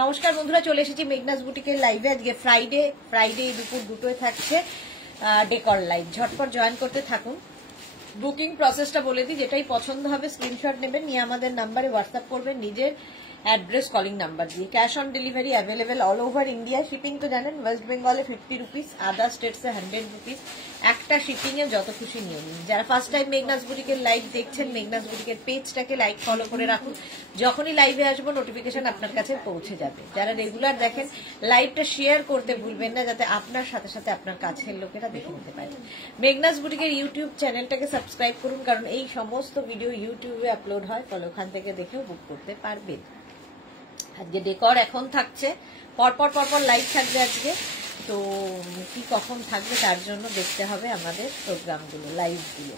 নমস্কার বন্ধুরা, চলে এসেছি মেঘনাস বুটিকের লাইভে। আজকে ফ্রাইডে দুপুর 2টোয় থাকছে ডেকর লাইভ। ঝটপট জয়েন করতে থাকুন। বুকিং প্রসেসটা বলে দিই, যেটাই পছন্দ হবে স্ক্রিনশট নেবেন, নিয়ে আমাদের নাম্বারে হোয়াটসঅ্যাপ করবেন নিজের অ্যাড্রেস কলিং নাম্বার দিয়ে। Cash on delivery available all over India. Shipping তো জানেন, ওয়েস্ট বেঙ্গলে 50 রুপিস, আদার স্টেটসে 100 রুপিস। একটা শিপিং এ যত খুশি নিয়ে নিন। যারা ফার্স্ট টাইম মেঘনাস বুটিকের লাইভ দেখছেন, মেঘনাস বুটিকের পেজটাকে লাইক ফলো করে রাখুন, যখনই লাইভে আসবো নোটিফিকেশন আপনার কাছে পৌঁছে যাবে। যারা রেগুলার দেখেন, লাইভটা শেয়ার করতে ভুলবেন না, যাতে আপনার সাথে সাথে আপনার কাছের লোকেরা দেখে নিতে পারে। মেঘনাস বুটিকের ইউটিউব চ্যানেলটাকে সাবস্ক্রাইব করুন, কারণ এই সমস্ত ভিডিও ইউটিউবে আপলোড হয়, ফলে ওখান থেকে দেখেও বুক করতে পারবেন। আজকে ডেকর এখন থাকছে, পরপর লাইভ থাকবে আজকে। তো কি কখন থাকবে তার জন্য দেখতে হবে আমাদের প্রোগ্রামগুলো, লাইভগুলো।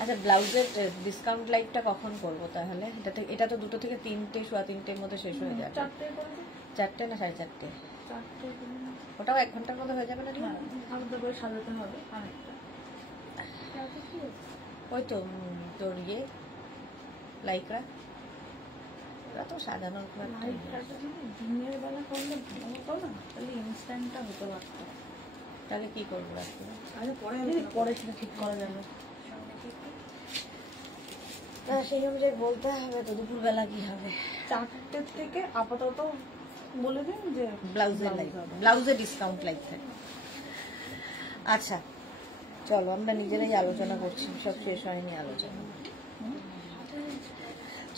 আচ্ছা, ব্লাউজের ডিসকাউন্ট লাইভটা কখন করবো তাহলে? এটা তো 2টো থেকে 3টে, সোয়া 3টের মধ্যে শেষ হয়ে যাবে। 4টে না 4:30? ওটাও 1 ঘন্টার মধ্যে হয়ে যাবে না? সাজাতে হবে ওই তো তোর লাইকরা তো সাজানোর দিনের বেলা করলে ভালো করো না, তাহলে ইনস্ট্যান্টটা হতে পারত। তাহলে কি করবো রাখতে? আরে পরে সেটা ঠিক করা যাবে। সেই অনুযায়ী বলতে হবে তো দুপুরবেলা কি হবে। 4টে থেকে আপাতত বলে দিন যে ব্লাউজের ডিসকাউন্ট লাইক থাকে। আচ্ছা চলো, আমরা নিজেরাই আলোচনা করছি, সব শেষ হয়নি আলোচনা।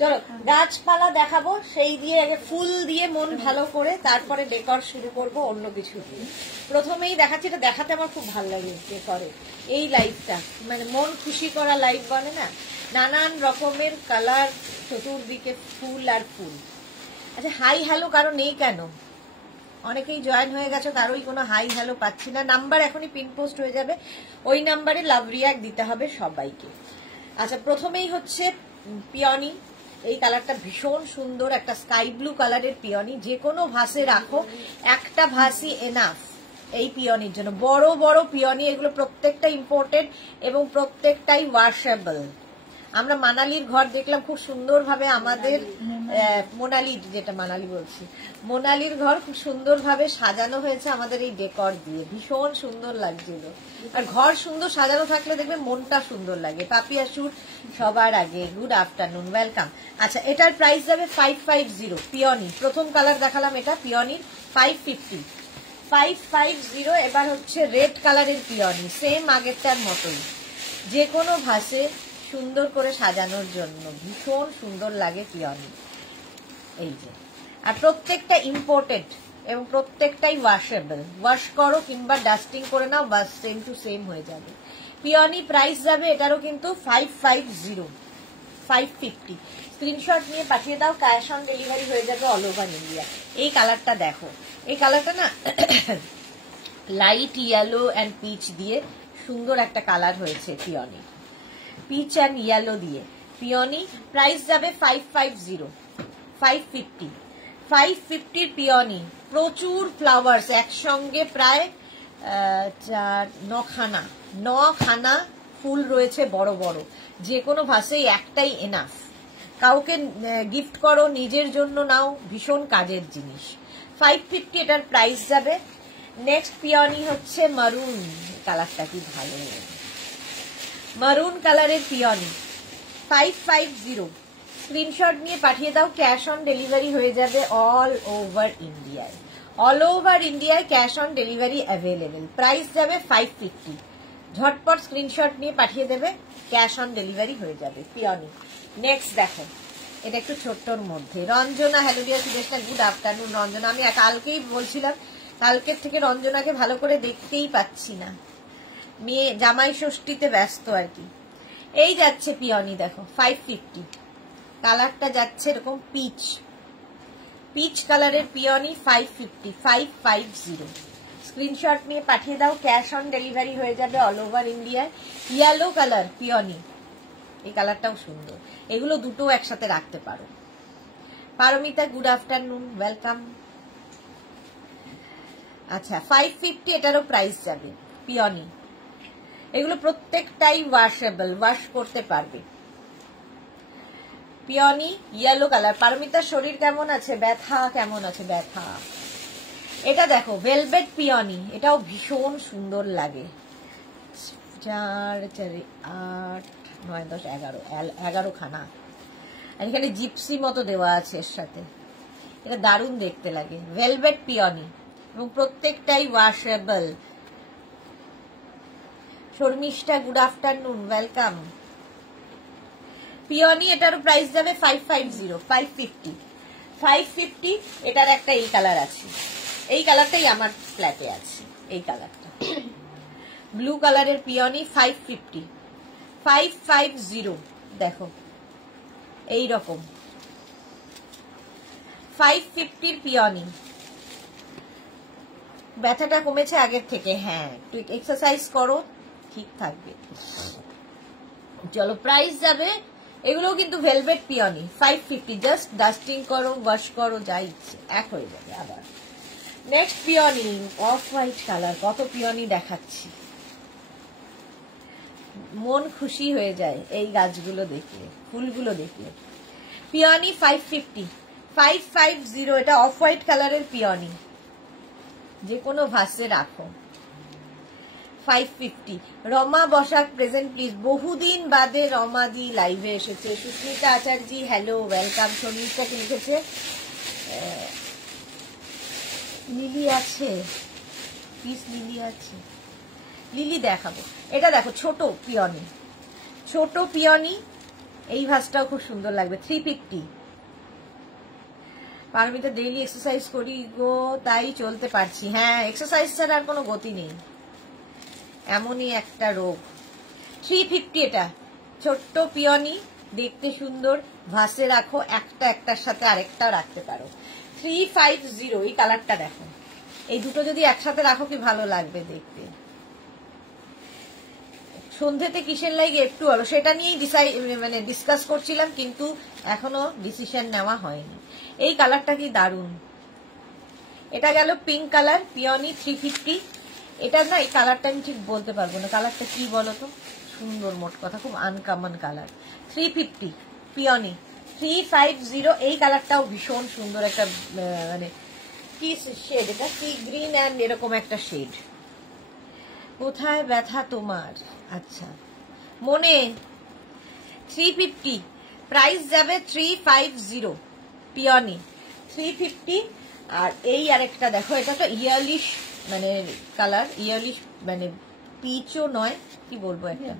চলো গাছপালা দেখাবো, সেই দিয়ে আগে ফুল দিয়ে মন ভালো করে, তারপরে ডেকর শুরু করব অন্য কিছু দিয়ে। প্রথমেই দেখাচ্ছি, এটা দেখাতে আমার খুব ভালো লাগে ডেকরে এই লাইভটা, মানে মন খুশি করা লাইভ বলে না, নানান রকমের কালার, চতুর্দিকে ফুল আর ফুল। আচ্ছা, হাই হ্যালো কারো নেই কেন? অনেকেই জয়েন হয়ে গেছে, কারোই কোনো হাই হ্যালো পাচ্ছি না। নাম্বার এখনই পিন পোস্ট হয়ে যাবে, ওই নাম্বারে লাভ রিয়াক্ট দিতে হবে সবাইকে। আচ্ছা, প্রথমেই হচ্ছে পিওনি। এই কালারটা ভীষণ সুন্দর, একটা স্কাই ব্লু কালারের পিওনি। যে কোনো ভাসে রাখো, একটা ভাসই এনাফ এই পিওনির জন্য। বড় বড় পিওনি, এগুলো প্রত্যেকটা ইম্পোর্টেড এবং প্রত্যেকটাই ওয়াশেবল। আমরা মানালির ঘর দেখলাম, খুব সুন্দরভাবে আমাদের মোনালির ঘর খুব সুন্দরভাবে সাজানো হয়েছে আমাদের এই ডেকর দিয়ে, ভীষণ সুন্দর লাগছিল। আর ঘর সুন্দর সাজানো থাকলে দেখবে মনটা সুন্দর লাগে। পাপিয়া শুট সবার আগে, গুড আফটারনুন, ওয়েলকাম। আচ্ছা, এটার প্রাইস যাবে 550। পিওনি প্রথম কালার দেখালাম, এটা পিওনির 550। এবার হচ্ছে রেড কালারের পিওনি, সেম আগেরটার মতোই, যে কোনো ভাসে সুন্দর করে সাজানোর জন্য ভীষণ সুন্দর লাগে পিওনি। এই যে, আর প্রত্যেকটা ইম্পোর্টেড এবং প্রত্যেকটাই ওয়াশেবল। ওয়াশ করো কিংবা ডাস্টিং করে নাও, বাস সেম টু সেম হয়ে যাবে। পিওনি প্রাইস যাবে এটারও কিন্তু 550। স্ক্রিনশট নিয়ে পাঠিয়ে দাও, ক্যাশ অন ডেলিভারি হয়ে যাবে অল ওভার ইন্ডিয়া। এই কালারটা দেখো, এই কালারটা না লাইট ইয়েলো অ্যান্ড পিচ দিয়ে সুন্দর একটা কালার হয়েছে পিওনি, পিচ অ্যান্ড ইয়েলো দিয়ে। পিওনি প্রাইস যাবে 550 পিওনি। প্রচুর ফ্লাওয়ার্স একসঙ্গে, প্রায় 9খানা ফুল রয়েছে বড় বড়। যে কোনো ভাসেই একটাই এনাফ। কাউকে গিফট করো, নিজের জন্য নাও, ভীষণ কাজের জিনিস। 550 এটার প্রাইস যাবে। নেক্সট পিওনি হচ্ছে মারুন কালারটা, কি ভালো, মারুন কালারের পিওনি 550। স্ক্রিনশট নিয়ে পাঠিয়ে দাও, ক্যাশ অন ডেলিভারি হয়ে যাবে অল ওভার ইন্ডিয়ায়। অল ওভার ইন্ডিয়ায় cash on delivery available. Price যাবে 550। ঝটপট স্ক্রিনশট নিয়ে পাঠিয়ে দেবে, ক্যাশ অন ডেলিভারি হয়ে যাবে পিওনি। নেক্সট দেখো, এটা একটু ছোট্টর মধ্যে, Ranjana. Hello dear Sudeshna, good afternoon Ranjana. আমি কালকেই বলছিলাম, কালকের থেকে রঞ্জনাকে ভালো করে দেখতেই পাচ্ছি না, মেয়ে জামাই ষষ্ঠীতে ব্যস্ত আর কি। এই যাচ্ছে পিওনি, দেখো 550। কালারটা যাচ্ছে এরকম পিচ কালারের পিওনি 550। স্ক্রিনশট নিয়ে পাঠিয়ে দাও, ক্যাশ অন ডেলিভারি হয়ে যাবে অল ওভার ইন্ডিয়ায়। ইয়েলো কালার পিওনি, এই কালারটাও সুন্দর। এগুলো দুটো একসাথে রাখতে পারো। Paromita, good afternoon, welcome. আচ্ছা, 550 এটারও প্রাইস যাবে পিওনি। এগুলো প্রত্যেকটাই ওয়াশেবল, ওয়াশ করতে পারবে। Peony yellow colour. পারমিতার শরীর কেমন আছে? ব্যথা কেমন আছে? ব্যথা। এটা দেখো ভেলভেট পিওনি, এটাও ভীষণ সুন্দর লাগে। 4 4 8 9 10 11 খানা। আর এখানে জিপসি মতো দেওয়া আছে এর সাথে। এটা দারুণ দেখতে লাগে। ভেলভেট পিওনি এবং প্রত্যেকটাই washable. Sharmistha good afternoon, welcome. Peony এটারও প্রাইস যাবে 550 550। এটার একটা এই কালার আছে, এই কালারটাই আমার ফ্ল্যাটে আছে, এই কালারটা ব্লু কালারের পিওনি 550 দেখো এই রকম 550 পিওনি। ব্যথাটা কমেছে আগের থেকে? হ্যাঁ, একটু এক্সারসাইজ করো ঠিক থাকবে। চলো প্রাইস যাবে, এগুলো কিন্তু ভেলভেট পিওনি 550। জাস্ট ডাস্টিং করো, ওয়াশ করো, যা ইচ্ছে এক হয়ে যাবে। আবার next peony off white colour. কত পিওনি দেখাচ্ছি, মন খুশি হয়ে যায় এই গাছগুলো দেখলে, ফুলগুলো দেখলে। পিওনি 550 এটা অফ হোয়াইট কালারের পিওনি, যে কোনো ভাসে রাখো। 550। Rama Basak present please. বহুদিন বাদে রমা দি লাইভে এসেছে। Susmita Acharya hello, welcome. শর্মিষ্ঠাকে লিখেছে লিলি আছে, পিস লিলি আছে, লিলি দেখাবো। এটা দেখো ছোট পিওনি, ছোট পিওনি, এই ভাসটাও খুব সুন্দর লাগবে। 350। পারমিতা ডেইলি এক্সারসাইজ করি গো, তাই চলতে পারছি। হ্যাঁ, এক্সারসাইজ ছাড়া আর কোনো গতি নেই, এমনই একটা রোগ। 350 এটা ছোট্ট পিওনি, দেখতে সুন্দর, ভাসে রাখো, একটা একটার সাথে আরেকটা রাখতে পারো। 350। এই কালারটা দেখো, এই দুটো যদি একসাথে রাখো কি ভালো লাগবে দেখতে। সন্ধ্যেতে কিসের লাগে একটু আরো সেটা নিয়েই ডিসকাস করছিলাম, কিন্তু এখনো ডিসিশন নেওয়া হয়নি। এই কালারটা কি দারুণ। এটা গেল পিঙ্ক কালার পিওনি 350। এটা না, এই কালারটা আমি ঠিক বলতে পারবো না, কালারটা কি বলতো, সুন্দর, মোট কথা খুব আনকমন কালার। 350 পিওনি 350। এই কালারটাও ভীষণ সুন্দর, একটা মানে কি শেড, এটা সি গ্রিন অ্যান্ড এরকম একটা শেড। কোথায় ব্যথা তোমার? আচ্ছা মনে। 350 প্রাইস যাবে 350 পিওনি 350। আর এই আরেকটা দেখো, এটা তো ইয়ারলিশ মানে কালার, ইয়ারলিশ মানে পিচও নয়, কি বলবো, একটা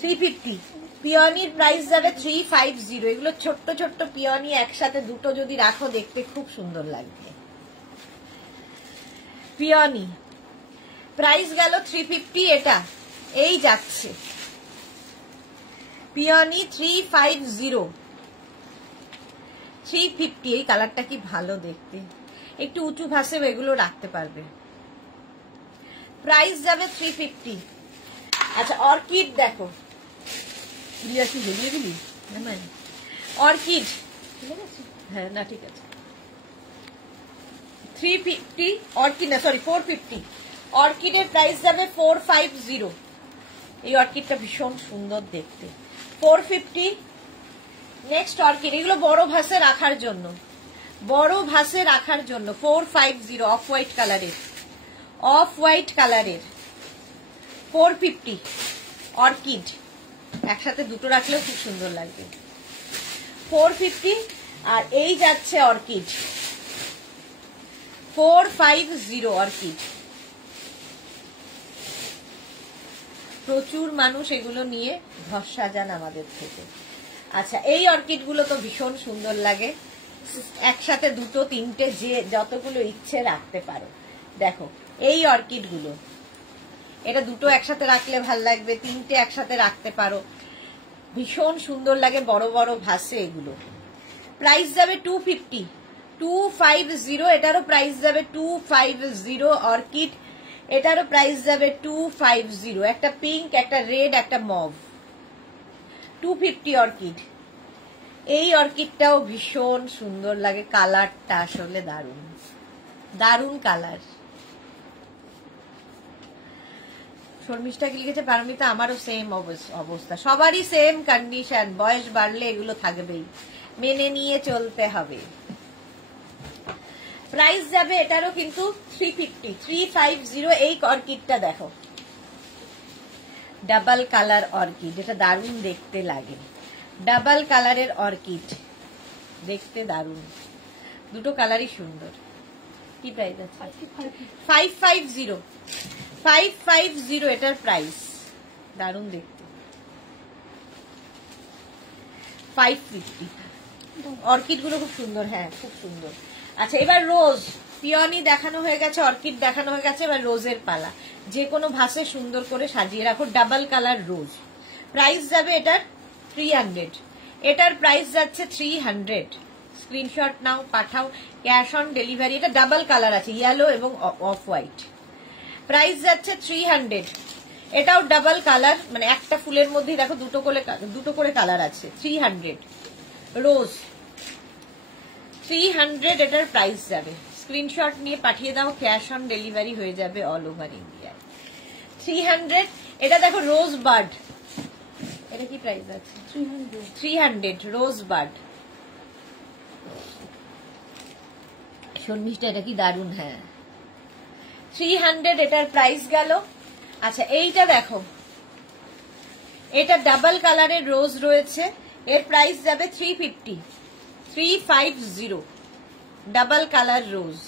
350 পিওনির প্রাইস যাবে 350। এগুলো ছোট্ট ছোট্ট পিওনি একসাথে দুটো যদি রাখো দেখতে খুব সুন্দর লাগবে। পিওনি প্রাইস গেল 350। এটা এই যাচ্ছে পিওনি 350। এই কালারটা কি ভালো দেখতে, একটু উঁচু ভাসে এগুলো রাখতে পারবে। প্রাইস যাবে 350। আচ্ছা অর্কিড দেখো, কি ঝুলিয়ে দিলি অর্কিড, হ্যাঁ না ঠিক আছে। 350 অর্কিড না, সরি 450। অর্কিডের প্রাইস যাবে 450। এই অর্কিডটা ভীষণ সুন্দর দেখতে, 450। নেক্সট অর্কিড, এগুলো বড় ভাসে রাখার জন্য, বড় ভাসে রাখার জন্য 450। অফ হোয়াইট কালারের, অফ হোয়াইট কালারের 450 অর্কিড। একসাথে দুটো রাখলেও খুব সুন্দর লাগবে। 450। আর এই যাচ্ছে অর্কিড 450 অর্কিড। প্রচুর মানুষ এগুলো নিয়ে ঘর সাজান আমাদের থেকে। আচ্ছা এই অর্কিড গুলো তো ভীষণ সুন্দর লাগে, একসাথে দুটো তিনটে যে যতগুলো ইচ্ছে রাখতে পারো। দেখো এই অর্কিড গুলো, এটা দুটো একসাথে রাখলে ভাল লাগবে, তিনটে একসাথে রাখতে পারো, ভীষণ সুন্দর লাগে, বড় বড় ভাসে এগুলো। প্রাইস যাবে 250 250। এটারও প্রাইস যাবে 250 অর্কিড। এটারও প্রাইস যাবে 250। একটা পিঙ্ক, একটা রেড, একটা মভ, 250 অর্কিড। এই অর্কিডটাও ভীষণ সুন্দর লাগে, কালারটা আসলে দারুণ দারুণ কালার। শর্মিষ্ঠা কি লিখেছে, পারমিতা আমারও সেম অবস্থা, সবারই সেম কন্ডিশন। বয়স বাড়লে এগুলো থাকবেই, মেনে নিয়ে চলতে হবে। প্রাইস যাবে এটারও কিন্তু 350। এই অর্কিডটা দেখো, ডাবল কালার অর্কিড, এটা দারুণ দেখতে লাগে। ডাবল কালারের অর্কিড দেখতে দারুণ, দুটো কালারই সুন্দর। কি প্রাইস আছে? 550। 550 এটার প্রাইস, দারুণ দেখতে। 550। অর্কিড গুলো খুব সুন্দর, হ্যাঁ খুব সুন্দর। আচ্ছা এবার রোজ, পিওনি দেখানো হয়ে গেছে, অর্কিড দেখানো হয়ে গেছে, এবার রোজের পালা। যে কোনো ভাসে সুন্দর করে সাজিয়ে রাখো, ডাবল কালার রোজ। প্রাইস যাবে এটার 300। এটার প্রাইস যাচ্ছে 300। স্ক্রিনশট নাও, পাঠাও, ক্যাশ অন ডেলিভারি। এটা ডাবল কালার আছে, ইয়েলো এবং অফ হোয়াইট। প্রাইস যাচ্ছে 300। এটাও ডাবল কালার, মানে একটা ফুলের মধ্যেই দেখো দুটো করে কালার আছে। 300 রোজ, 300 এটার প্রাইস যাবে। স্ক্রিনশট নিয়ে পাঠিয়ে দাও, ক্যাশ অন ডেলিভারি হয়ে যাবে অল ওভার ইন্ডিয়ায়। 300। এটা দেখো রোজ বার্ড, এটা কি প্রাইস আছে? 300 রোজ বার্ড। শর্মিষ্ঠা এটা কি দারুণ, হ্যাঁ 300 এটার প্রাইস গেল। আচ্ছা এইটা দেখো, এটা ডাবল কালারের রোজ রয়েছে, এর প্রাইস যাবে 350। 350 ডাবল কালার রোজ।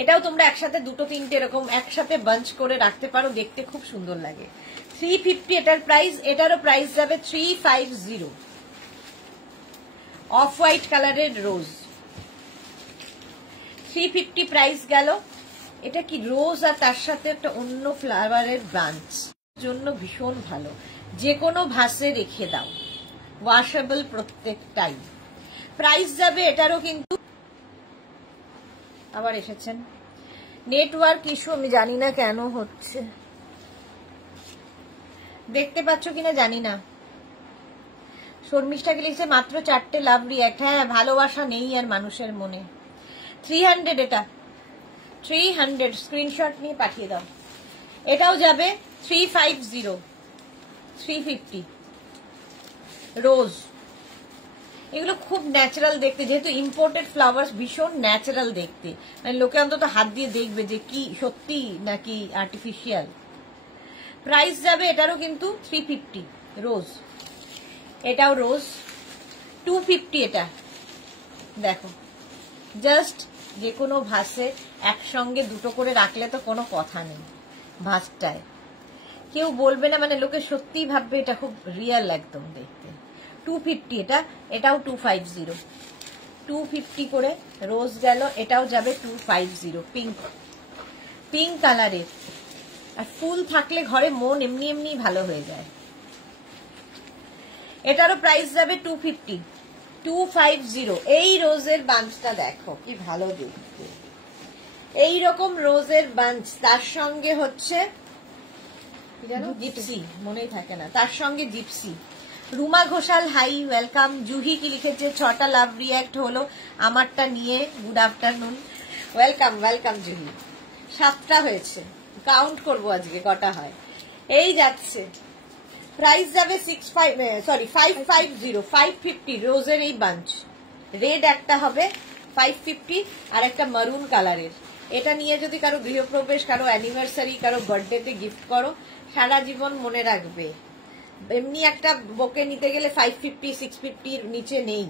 এটাও তোমরা একসাথে দুটো তিনটে এরকম একসাথে বাঞ্চ করে রাখতে পারো, দেখতে খুব সুন্দর লাগে। 350 এটার প্রাইস, এটারও প্রাইস যাবে 350। অফ হোয়াইট কালারের রোজ, 350 প্রাইস গেল। এটা কি রোজ আর তার সাথে একটা অন্য ফ্লাওয়ারের ব্রাঞ্চ, জন্য ভীষণ ভালো। যে কোনো ভাসে রেখে দাও, ওয়াশেবল প্রত্যেকটাই। প্রাইস যাবে এটারও কিন্তু, আবার এসেছেন নেটওয়ার্ক ইস্যু, আমি জানি না কেন হচ্ছে, দেখতে পাচ্ছ কিনা জানি না। শর্মিষ্ঠাকে লিখছে মাত্র 4টে লাভ রিঅ্যাক্ট। হ্যাঁ ভালোবাসা নেই আর মানুষের মনে। 300 এটা, 300 স্ক্রিনশট নিয়ে পাঠিয়ে দাও। এটাও যাবে 350। 350 রোজ। এগুলো খুব ন্যাচারাল দেখতে, যেহেতু ইম্পোর্টেড ফ্লাওয়ার্স ভীষণ ন্যাচারাল দেখতে, মানে লোকে অন্তত হাত দিয়ে দেখবে যে কি সত্যি নাকি আর্টিফিশিয়াল। প্রাইস যাবে এটারও কিন্তু 350 রোজ। এটাও রোজ, 250 এটা। দেখো জাস্ট যে কোনো ভাসে একসঙ্গে দুটো করে রাখলে তো কোনো কথা নেই, ভাসটায় কেউ বলবে না, মানে লোকে সত্যিই ভাববে এটা খুব রিয়েল একদম দেখতে। 250 এটা, এটাও 250। 250 করে রোজ গেল, এটাও যাবে 250। পিঙ্ক কালারের, আর ফুল থাকলে ঘরে মন এমনি এমনি ভালো হয়ে যায়। এটারও প্রাইস যাবে 250। 250। এই রোজের বাঞ্চটা দেখো কি ভালো দেখতে, এইরকম রোজের বাঞ্চ, তার সঙ্গে হচ্ছে জিপসি, মনেই থাকে না, তার সঙ্গে gypsy. Ruma Ghoshal hi, welcome. Juhi কি লিখেছে, 6টা লাভ রিঅ্যাক্ট হলো আমারটা নিয়ে, good afternoon, welcome welcome Juhi. 7টা হয়েছে, কাউন্ট করবো আজকে কটা হয়। এই যাচ্ছে, প্রাইস যাবে 550। 550 রোজের এই বাঞ্চ, রেড একটা হবে 550, আর একটা মারুন কালারের। এটা নিয়ে যদি কারো গৃহপ্রবেশ, কারো অ্যানিভার্সারি, কারো বার্থডেতে গিফট করো, সারা জীবন মনে রাখবে। এমনি একটা বোকে নিতে গেলে 550 650 নিচে নেই,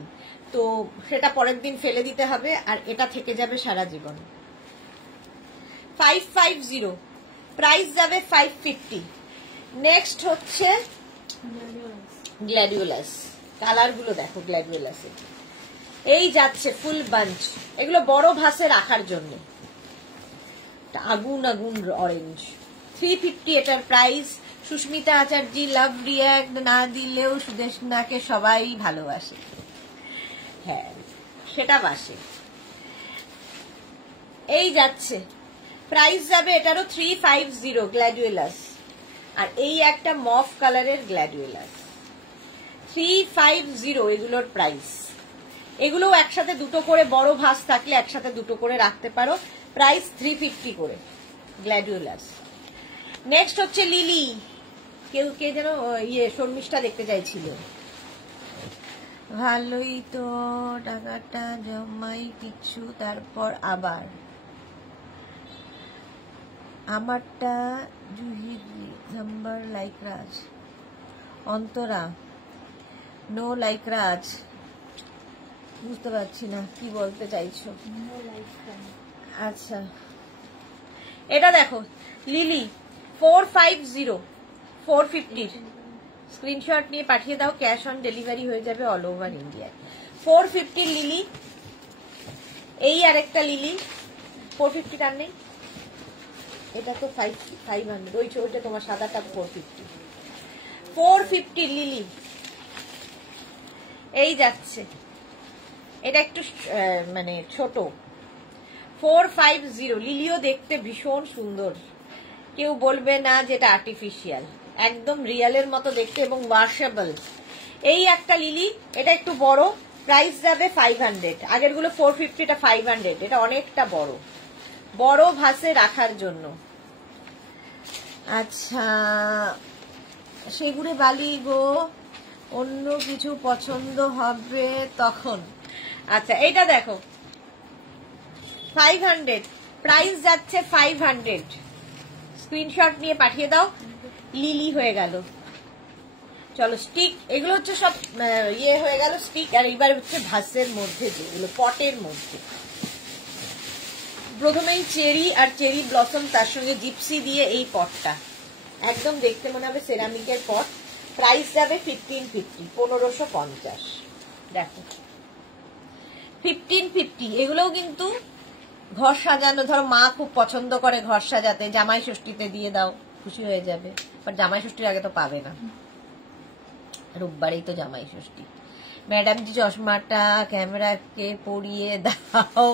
তো সেটা পরের দিন ফেলে দিতে হবে, আর এটা থেকে যাবে সারা জীবন। 550 প্রাইস যাবে 550। নেক্সট হচ্ছে গ্ল্যাডিওলাস। কালার গুলো দেখো গ্ল্যাডিওলাসের, এই যাচ্ছে ফুল বাঞ্চ। এগুলো বড় ভাসে রাখার জন্য, আগুন আগুন অরেঞ্জ। 350 এটার প্রাইস। সুস্মিতা আচার্য, লাভ রিঅ্যাক্ট না দিলেও সুদেশনাকে সবাই ভালোবাসে, হ্যাঁ সেটা বাসে। এই যাচ্ছে, প্রাইস যাবে এটারও 350 গ্ল্যাডিওলাস। আর এই একটা মফ কালারের গ্ল্যাডিওলাস, 350 এগুলোর প্রাইস। এগুলো একসাথে দুটো করে, বড় ভাস থাকলে একসাথে দুটো করে রাখতে পারো। প্রাইস 350 করে গ্ল্যাডিওলাস। নেক্সট হচ্ছে লিলি। কেউ কে যেন শর্মিষ্ঠা দেখতে চাইছিল। ভালোই তো, টাকাটা জমাই কিছু, তারপর আবার আমারটা জুহি নাম্বার লাইক রাজ। অন্তরা নো লাইক রাজ। বুঝতে পারছি না কি বলতে চাইছো। আচ্ছা, এটা দেখো লিলি 450 450 স্ক্রিনশট নিয়ে পাঠিয়ে দাও, ক্যাশ অন ডেলিভারি হয়ে যাবে অল ওভার ইন্ডিয়ায়। 450 লিলি। এই আরেকটা লিলি 450 টার নেই, এটা তো 500। ওই ওইটা তোমার সাদাটা 450 লিলি। এই যাচ্ছে, এটা একটু মানে ছোট। 450 লিলিও দেখতে ভীষণ সুন্দর, কেউ বলবে না যেটা আর্টিফিশিয়াল, একদম রিয়েলের মতো দেখতে এবং ওয়াশেবল। এই একটা লিলি, এটা একটু বড়, প্রাইস যাবে 500। আগের গুলো 450, এটা 500। এটা অনেকটা বড়, বড় ভাসে রাখার জন্য। আচ্ছা, সেগুড়ে বালি গো, অন্য কিছু পছন্দ হবে তখন। আচ্ছা, এইটা দেখো 500, প্রাইস যাচ্ছে 500। স্ক্রিনশট নিয়ে পাঠিয়ে দাও, লিলি হয়ে গেল। চলো স্টিক, এগুলো হচ্ছে সব হয়ে গেল স্টিক। আর এবার হচ্ছে ভাসের মধ্যে, যেগুলো পটের মধ্যে। প্রথমেই চেরি আর চেরি ব্লসম, তার সঙ্গে জিপসি দিয়ে এই পটটা একদম দেখতে মনে হবে সেরামিকের পট। প্রাইস যাবে 1550, 1550। দেখো 1550। এগুলোও কিন্তু ঘর সাজানো, ধরো মা খুব পছন্দ করে ঘর সাজাতে, জামাই ষষ্ঠীতে দিয়ে দাও, খুশি হয়ে যাবে। বাট জামাই ষষ্ঠীর আগে তো পাবে না, রোববারেই তো জামাই ষষ্ঠী। ম্যাডাম জি চশমাটা ক্যামেরাকে পরিয়ে দাও,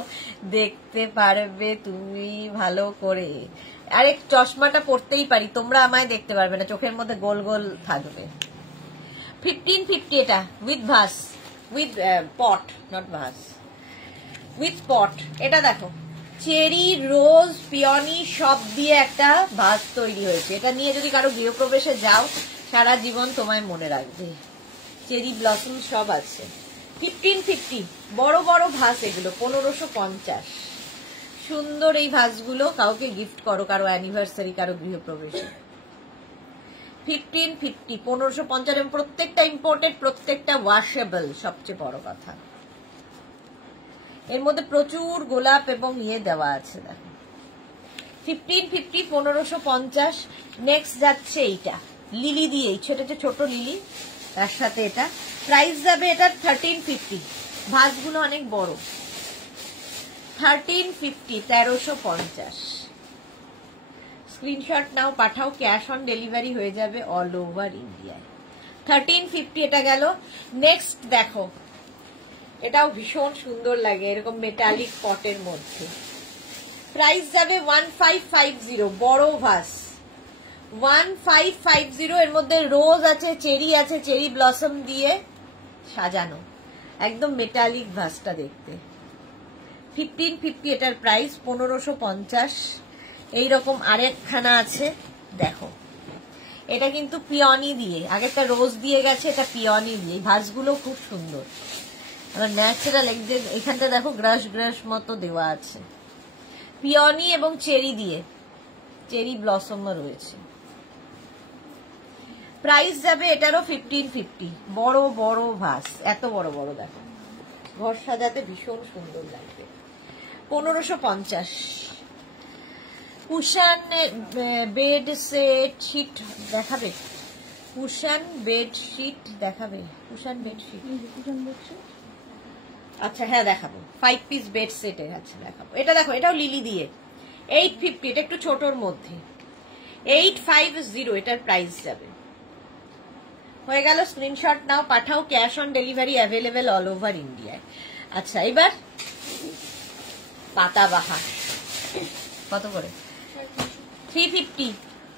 দেখতে পারবে তুমি ভালো করে। আরে চশমাটা পরতেই পারি, তোমরা আমায় দেখতে পারবে না, চোখের মধ্যে গোল গোল থাকবে। 1550 এটা with vase, with pot, not vase, with pot. এটা দেখো চেরি, রোজ, পিওনি সব দিয়ে একটা ভাস তৈরি হয়েছে। এটা নিয়ে যদি কারো গৃহপ্রবেশে যাও, সারা জীবন তোমায় মনে রাখবে। চেরি ব্লসম সব আছে। 1550, বড় বড় ভাস এগুলো, 1550। সুন্দর এই ভাসগুলো, কাউকে গিফট করো, কারো অ্যানিভার্সারি, কারো গৃহপ্রবেশে। 1550, 1550। প্রত্যেকটা ইম্পোর্টেড, প্রত্যেকটা ওয়াশেবল, সবচেয়ে বড় কথা। এর মধ্যে প্রচুর গোলাপ এবং দেওয়া আছে। দেখো 1550, 1550। নেক্সট যাচ্ছে এইটা লিলি দিয়ে, ছোট ছোট লিলি, তার সাথে এটা প্রাইস যাবে এটা 1350। ভাসগুলো অনেক বড়। 1350, 1350। স্ক্রিনশট নাও, পাঠাও, ক্যাশ অন ডেলিভারি হয়ে যাবে অল ওভার ইন্ডিয়ায়। 1350 এটা গেল। নেক্সট দেখো, এটাও ভীষণ সুন্দর লাগে, এরকম মেটালিক পটের মধ্যে। প্রাইস যাবে 1550, বড় ভাস 1550। এর মধ্যে রোজ আছে, চেরি আছে, চেরি ব্লসম দিয়ে সাজানো, একদম মেটালিক ভাসটা দেখতে। 1550 এটার প্রাইস, 1550। এইরকম আরেকখানা আছে, দেখো এটা কিন্তু পিওনি দিয়ে, আগেরটা রোজ দিয়ে গেছে, এটা পিওনি দিয়ে। ভাসগুলো খুব সুন্দর, ন্যাচারাল। এখানটা দেখো গ্রাস গ্রাস মতো দেওয়া আছে, পিওনি এবং চেরি দিয়ে, চেরি ব্লসমও রয়েছে। প্রাইস যাবে এটারও 1550। বড় বড় ভাস, এত বড় বড়, দেখো ঘর সাজাতে ভীষণ সুন্দর লাগবে। 1550। কুশান বেড সেট শিট দেখাবে, কুশান বেড শিট দেখাবে, কুশান বেড শিট। আচ্ছা হ্যাঁ দেখাবো, 5 পিস বেড সেটের আছে দেখাবো। এটা দেখো, এটাও লিলি দিয়ে 850, এটা একটু ছোটর মধ্যে। 850 এটার প্রাইস যাবে। হয়ে গেল, স্ক্রিনশট নাও, পাঠাও, cash on delivery available all over ইন্ডিয়ায়। আচ্ছা, এবার পাতাবাহার কত করে? 350।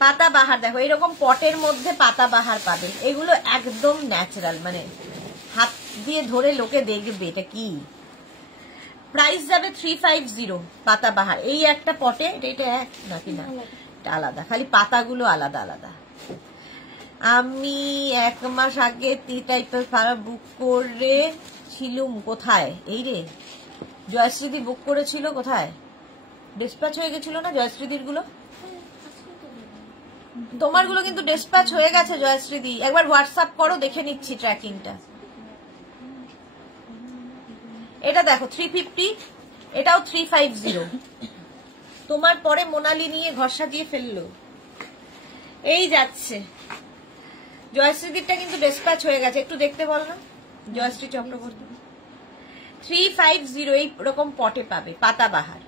পাতাবাহার দেখো, এরকম পটের মধ্যে পাতাবাহার পাবে। এগুলো একদম ন্যাচারাল, মানে হাত দিয়ে ধরে লোকে দেখবে এটা কি। প্রাইস যাবে 350, পাতাবাহার। এই একটা পটে, এটা নাকি না আলাদা, খালি পাতাগুলো আলাদা আলাদা। আমি 1 মাস আগে 3 টাইপের ফারা বুক করেছিলুম। কোথায়? এই রে, জয়শ্রীদি বুক করেছিল কোথায়? ডিসপ্যাচ হয়ে গেছিল না জয়শ্রীদির গুলো? তোমার গুলো কিন্তু ডিসপ্যাচ হয়ে গেছে জয়শ্রীদি, একবার হোয়াটসঅ্যাপ করো, দেখে নিচ্ছি ট্র্যাকিংটা। এটা দেখো 350, এটাও 350। তোমার পরে মোনালি নিয়ে ঘর সাজিয়ে ফেললো। এই যাচ্ছে, জয়শ্রীদিরটা কিন্তু ডিসপ্যাচ হয়ে গেছে, একটু দেখতে বল না জয়শ্রী চক্রবর্তী। 350 এইরকম পটে পাবে, পাতাবাহার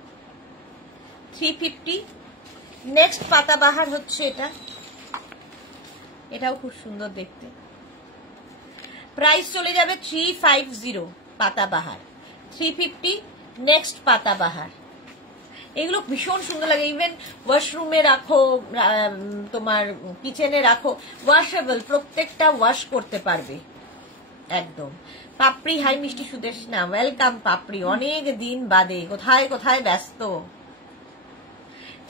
350। নেক্সট পাতাবাহার হচ্ছে এটা, এটাও খুব সুন্দর দেখতে। প্রাইস চলে যাবে 350 পাতাবাহার, 350। নেক্সট পাতাবাহার, এগুলো ভীষণ সুন্দর লাগে। ইভেন ওয়াশরুমে রাখো, তোমার কিচেনে রাখো, ওয়াশেবল, প্রত্যেকটা ওয়াশ করতে পারবে একদম। পাপড়ি, হাই মিষ্টি সুদেশ না, ওয়েলকাম পাপড়ি, অনেক দিন বাদে, কোথায় কোথায় ব্যস্ত।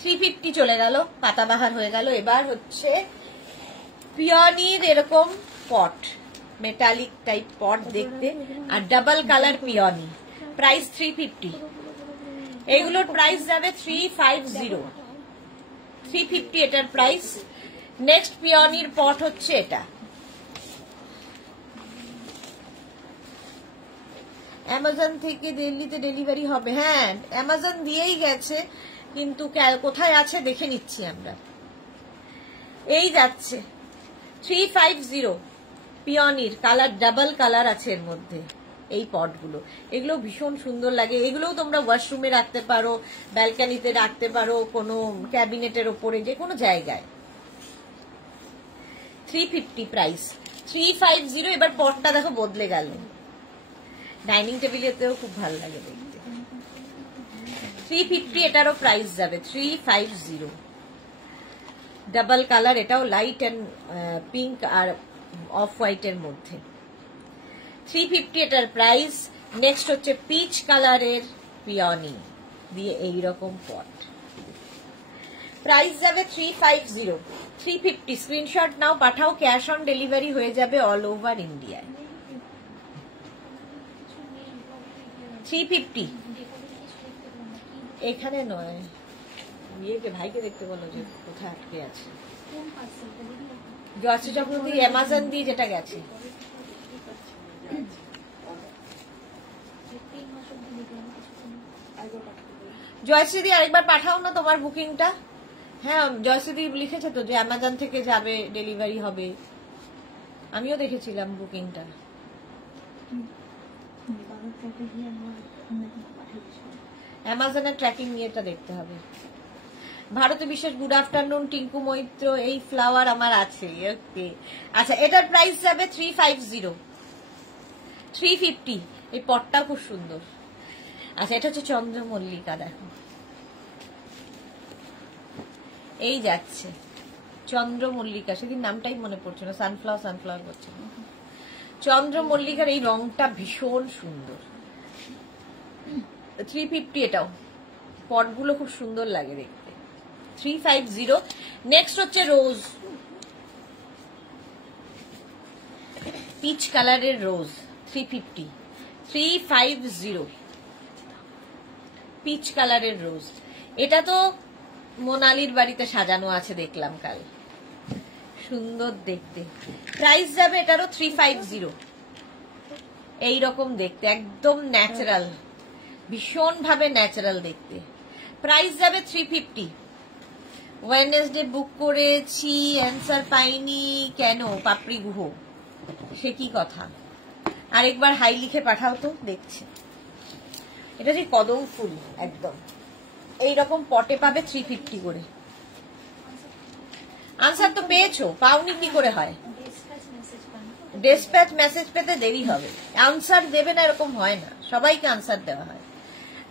350 চলে গেল, পাতাবাহার হয়ে গেল। এবার হচ্ছে পিওনির এরকম পট, মেটালিক টাইপ পট দেখতে, আর ডাবল কালার পিওনি, প্রাইস 350। এগুলোর প্রাইস যাবে 350, 350 এটার প্রাইস। নেক্সট পিওনির পট হচ্ছে এটা, অ্যামাজন থেকে দিল্লিতে ডেলিভারি হবে। হ্যাঁ, অ্যামাজন দিয়েই গেছে, কিন্তু কোথায় আছে দেখে নিচ্ছি আমরা। এই যাচ্ছে 350 পিওনির, কালার ডাবল কালার আছে এর মধ্যে। এই পটগুলো, এগুলো ভীষণ সুন্দর লাগে। এগুলোও তোমরা ওয়াশরুমে রাখতে পারো, ব্যালকানিতে রাখতে পারো, কোনো ক্যাবিনেটের ওপরে, যে কোনো জায়গায়। 350 প্রাইস, 350। এবার পটটা দেখো বদলে গেল, ডাইনিং টেবিলেতেও খুব ভালো লাগে দেখতে। 350 এটারও প্রাইস যাবে 350। ডাবল কালার, এটাও লাইট এন্ড পিঙ্ক আর অফ হোয়াইট এর মধ্যে। 350 এটার প্রাইস। নেক্সট হচ্ছে পিচ কালারের পিওনি দিয়ে এইরকম পট, প্রাইস যাবে 350, 350। স্ক্রিনশট নাও, পাঠাও, ক্যাশ অন ডেলিভারি হয়ে যাবে অল ওভার ইন্ডিয়ায়। 350 এখানে নয়, বিয়েকে ভাইকে দেখতে বলো যে কোথায় আটকে আছে। জয়শ্রী চক্রবর্তী অ্যামাজন দিয়ে যেটা গেছে। জয়শ্রীদি আরেকবার পাঠাও না তোমার বুকিংটা। হ্যাঁ, জয়শ্রীদি লিখেছে তো যে অ্যামাজন থেকে যাবে, ডেলিভারি হবে। আমিও দেখেছিলাম বুকিংটা। অ্যামাজনের ট্র্যাকিং নিয়েটা দেখতে হবে। ভারতী বিশ্বাস, গুড আফটারনুন। টিঙ্কু মৈত্র, এই ফ্লাওয়ার আমার আছে। ওকে, আচ্ছা, এটার প্রাইস যাবে 350, 350। এই পটটা খুব সুন্দর। আচ্ছা, এটা হচ্ছে চন্দ্রমল্লিকা, দেখো এই যাচ্ছে চন্দ্রমল্লিকা, সেদিন নামটাই মনে পড়ছে না, সানফ্লাওয়ার করছে না। চন্দ্রমল্লিকার এই রংটা ভীষণ সুন্দর, 350 এটাও। পটগুলো খুব সুন্দর লাগে দেখতে, 350। নেক্সট হচ্ছে রোজ, পিচ কালারের রোজ, 350, 350 পিচ কালারের রোজ। এটা তো মোনালির বাড়িতে সাজানো আছে, দেখলাম কাল, সুন্দর দেখতে। প্রাইস যাবে এটারও 350। এইরকম দেখতে, একদম ন্যাচারাল, ভীষণ ভাবে ন্যাচারাল দেখতে। প্রাইস যাবে 350। ওয়েডনেসডে বুক করেছি, অ্যান্সার পাইনি কেন? পাপড়ি গুহ, সে কি কথা? আরেকবার হাই লিখে পাঠাও তো, দেখছি। এটা যে কদম ফুল, একদম এইরকম পটে পাবে 350 করে। আনসার তো পেয়েছো, পাওনি কি করে হয়? ডিসপ্যাচ মেসেজ পেতে দেরি হবে, আনসার দেবে না এরকম হয় না, সবাইকে আনসার দেওয়া হয়।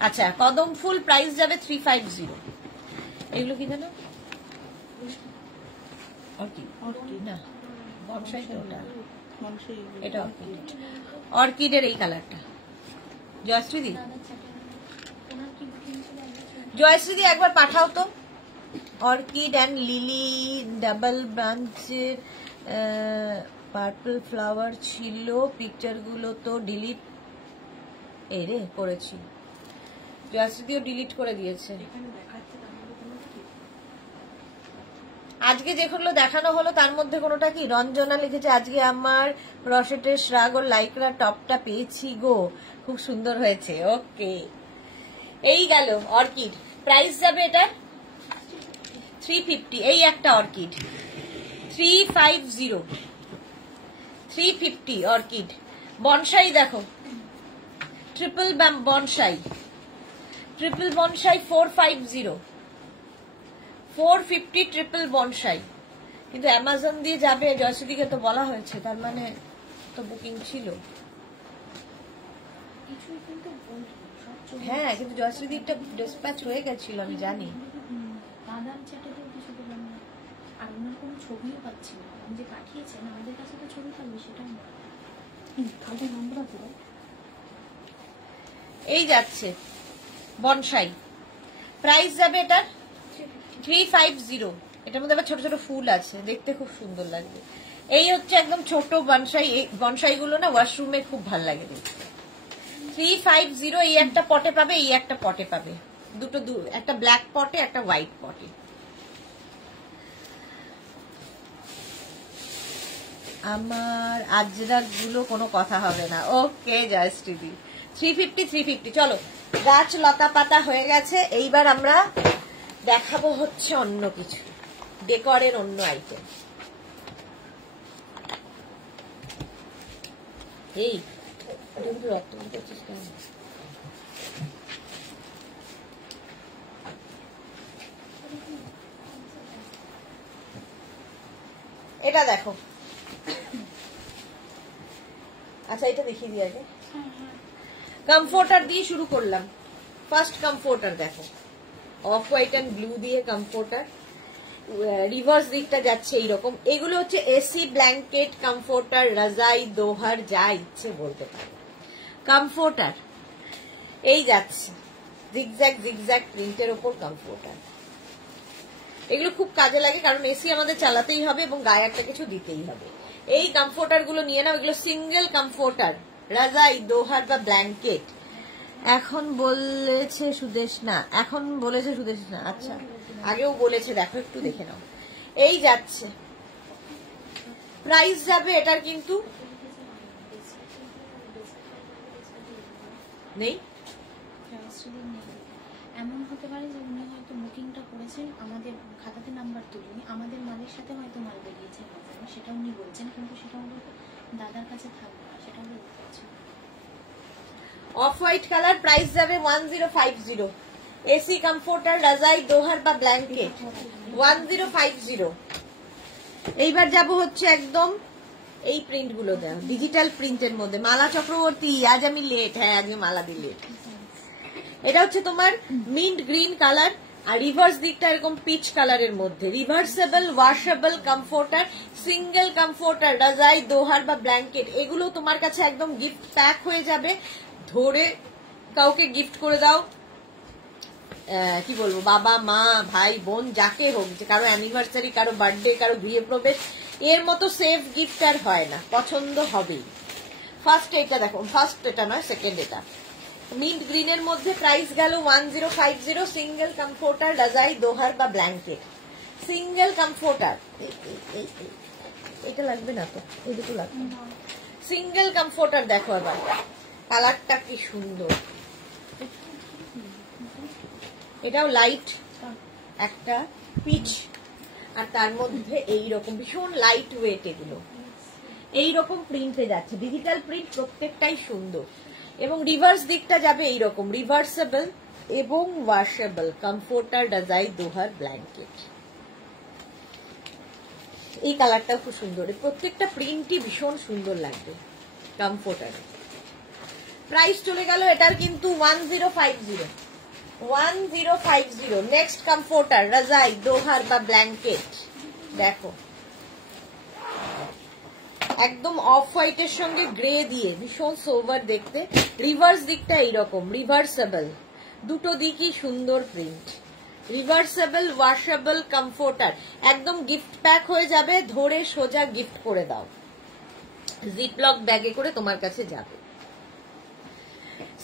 আচ্ছা, কদম ফুল প্রাইস যাবে 350। এগুলো কি জানো? অর্কিড না, বনসাই তো ওটা, এটা অর্কিড। অর্কিডের এই কালারটা। জয়শ্রীদি, জয়শ্রীদি একবার পাঠাও তো, অর্কিড অ্যান্ড লিলি ডাবল ব্রাঞ্চের পার্পল ফ্লাওয়ার ছিল, পিকচারগুলো তো ডিলিট এই রে করেছি, জয়শ্রীও ডিলিট করে দিয়েছে। আজকে যেগুলো দেখানো হলো তার মধ্যে কোনোটা কি? রঞ্জনা লিখেছে আজকে আমার ক্রশেটের শ্রাগ ও লাইকরা টপটা পেয়েছি গো, খুব সুন্দর হয়েছে। ওকে, এই গেল অর্কিড। প্রাইস যাবে এটা 350। এই একটা অর্কিড 350, 350 অর্কিড। বনসাই দেখো, triple bonsai, triple bonsai 450, 450 triple bonsai. কিন্তু অ্যামাজন দিয়ে যাবে, জয়শ্রীকে তো বলা হয়েছে, তার মানে তো বুকিং ছিল। হ্যাঁ, কিন্তু জয়শ্রীদিকটা ডিসপ্যাচ হয়ে গেছিল, আমি জানি। দাদার চ্যাটেতেও কিছু পেলাম না, আর ওনার কোনো ছবিও পাচ্ছি না। আপনি যে পাঠিয়েছেন আমাদের কাছে তো ছবি থাকবে, সেটাও না। তাদের নম্বর আছে। এই যাচ্ছে বনসাই, প্রাইস যাবে এটার 350। এটার মধ্যে আবার ছোট ছোট ফুল আছে, দেখতে খুব সুন্দর লাগবে। এই হচ্ছে একদম ছোট বনসাই। এই বনসাই গুলো না ওয়াশরুমে খুব ভালো লাগে দেখতে। 350। এই একটা পটে পাবে, এই একটা পটে পাবে, দুটো একটা ব্ল্যাক পটে, একটা হোয়াইট পটে। আমার আজরাক গুলো কোনো কথা হবে না। ওকে জয়শ্রীদি, 350 350। চলো, গাছ লতা পাতা হয়ে গেছে, এইবার আমরা দেখাবো হচ্ছে অন্য কিছু, ডেকোরের অন্য আইটেম। এই এটা দেখো, আচ্ছা এটা দেখিয়ে দিই আগে। কমফোর্টার দিয়ে শুরু করলাম। ফার্স্ট কমফোর্টার দেখো, অফ হোয়াইট অ্যান্ড ব্লু দিয়ে কমফোর্টার। রিভার্স দিকটা যাচ্ছে এইরকম। এগুলো হচ্ছে এসি ব্ল্যাঙ্কেট, কমফোর্টার, রাজাই, দোহার, যা ইচ্ছে বলতে পারো। কমফোর্টার এই যাচ্ছে জিগজ্যাগ জিগজ্যাগ প্রিন্টের ওপর কমফোর্টার। এগুলো খুব কাজে লাগে, কারণ এসি আমাদের চালাতেই হবে এবং গায়ে একটা কিছু দিতেই হবে। এই কমফোর্টার গুলো নিয়ে নাও, এগুলো সিঙ্গেল কমফোর্টার, রাজাই, দোহার বা ব্ল্যাঙ্কেট। এখন বলেছে সুদেশ না, এখন বলেছে সুদেশ না, আচ্ছা আগেও বলেছে, দেখো একটু দেখে নাও। এই যাচ্ছে, প্রাইস যাবে এটার কিন্তু নেই। এমন হতে পারে যে উনি হয়তো বুকিংটা করেছেন, আমাদের খাতাতে নাম্বার তুলিনি, আমাদের মালের সাথে হয়তো মাল বেরিয়েছে, সেটা উনি বলছেন, কিন্তু সেটা হয়তো দাদার কাছে থাকবে না, সেটা উনি বলছেন। অফ হোয়াইট কালার, প্রাইস যাবে 1050। এসি কমফোর্টার, রাজাই, দোহার বা ব্ল্যাঙ্কেট 1050। এইবার যাব হচ্ছে একদম এই প্রিন্ট গুলো দেওয়া, ডিজিটাল প্রিন্টের মধ্যে। মালা চক্রবর্তী, আজ আমি লেট। হ্যাঁ, আজকে মালা দি লেট। এটা হচ্ছে তোমার মিন্ট গ্রিন কালার, আর রিভার্স দিকটা এরকম পিচ কালারের মধ্যে। Reversible, washable comforter, single comforter, রাজাই, দোহার বা ব্ল্যাঙ্কেট। এগুলো তোমার কাছে একদম গিফট প্যাক হয়ে যাবে। ধরে কাউকে গিফট করে দাও, কি বলবো, বাবা মা ভাই বোন যাকে হোক, যে কারো অ্যানিভার্সারি, কারো বার্থডে, কারো গৃহ প্রবেশ, এর মতো সেফ গিফট আর হয় না, পছন্দ হবেই। ফার্স্ট এটা দেখো, ফার্স্ট এটা নয়, সেকেন্ড এটা মিন্ট গ্রিনের মধ্যে। প্রাইস গেল 1050। সিঙ্গেল কমফোর্টার, রাজাই, দোহার বা ব্ল্যাঙ্কেট, সিঙ্গেল কমফোর্টার। এটা লাগবে না তো, এই দুটো লাগবে। সিঙ্গেল কমফোর্টার দেখো এবার, কালারটা কি সুন্দর। এটাও লাইট একটা পিচ, আর তার মধ্যে এইরকম ভীষণ লাইট ওয়েট। এগুলো এইরকম প্রিন্টে যাচ্ছে, ডিজিটাল প্রিন্ট, প্রত্যেকটাই সুন্দর। এবং রিভার্স দিকটা যাবে এইরকম, রিভার্সেবল এবং ওয়াশেবল কমফোর্টার, রাজাই, দোহার, ব্ল্যাঙ্কেট। এই কালারটাও খুব সুন্দর, প্রত্যেকটা প্রিন্টই ভীষণ সুন্দর লাগবে কমফোর্টার। প্রাইস চলে গেল এটার কিন্তু 1050। 1050। নেক্সট কমফোর্টার, রাজাই, দোহার বা ব্ল্যাঙ্কেট। দেখো একদম অফ হোয়াইটের সঙ্গে গ্রে দিয়ে ভীষণ সোভার দেখতে। রিভার্স দিকটা এইরকম, রিভার্সেবল, দুটো দিকই সুন্দর প্রিন্ট। রিভার্সেবল ওয়াশেবল কমফোর্টার, একদম গিফট প্যাক হয়ে যাবে, ধরে সোজা গিফট করে দাও, জিপলক ব্যাগে করে তোমার কাছে যাবে।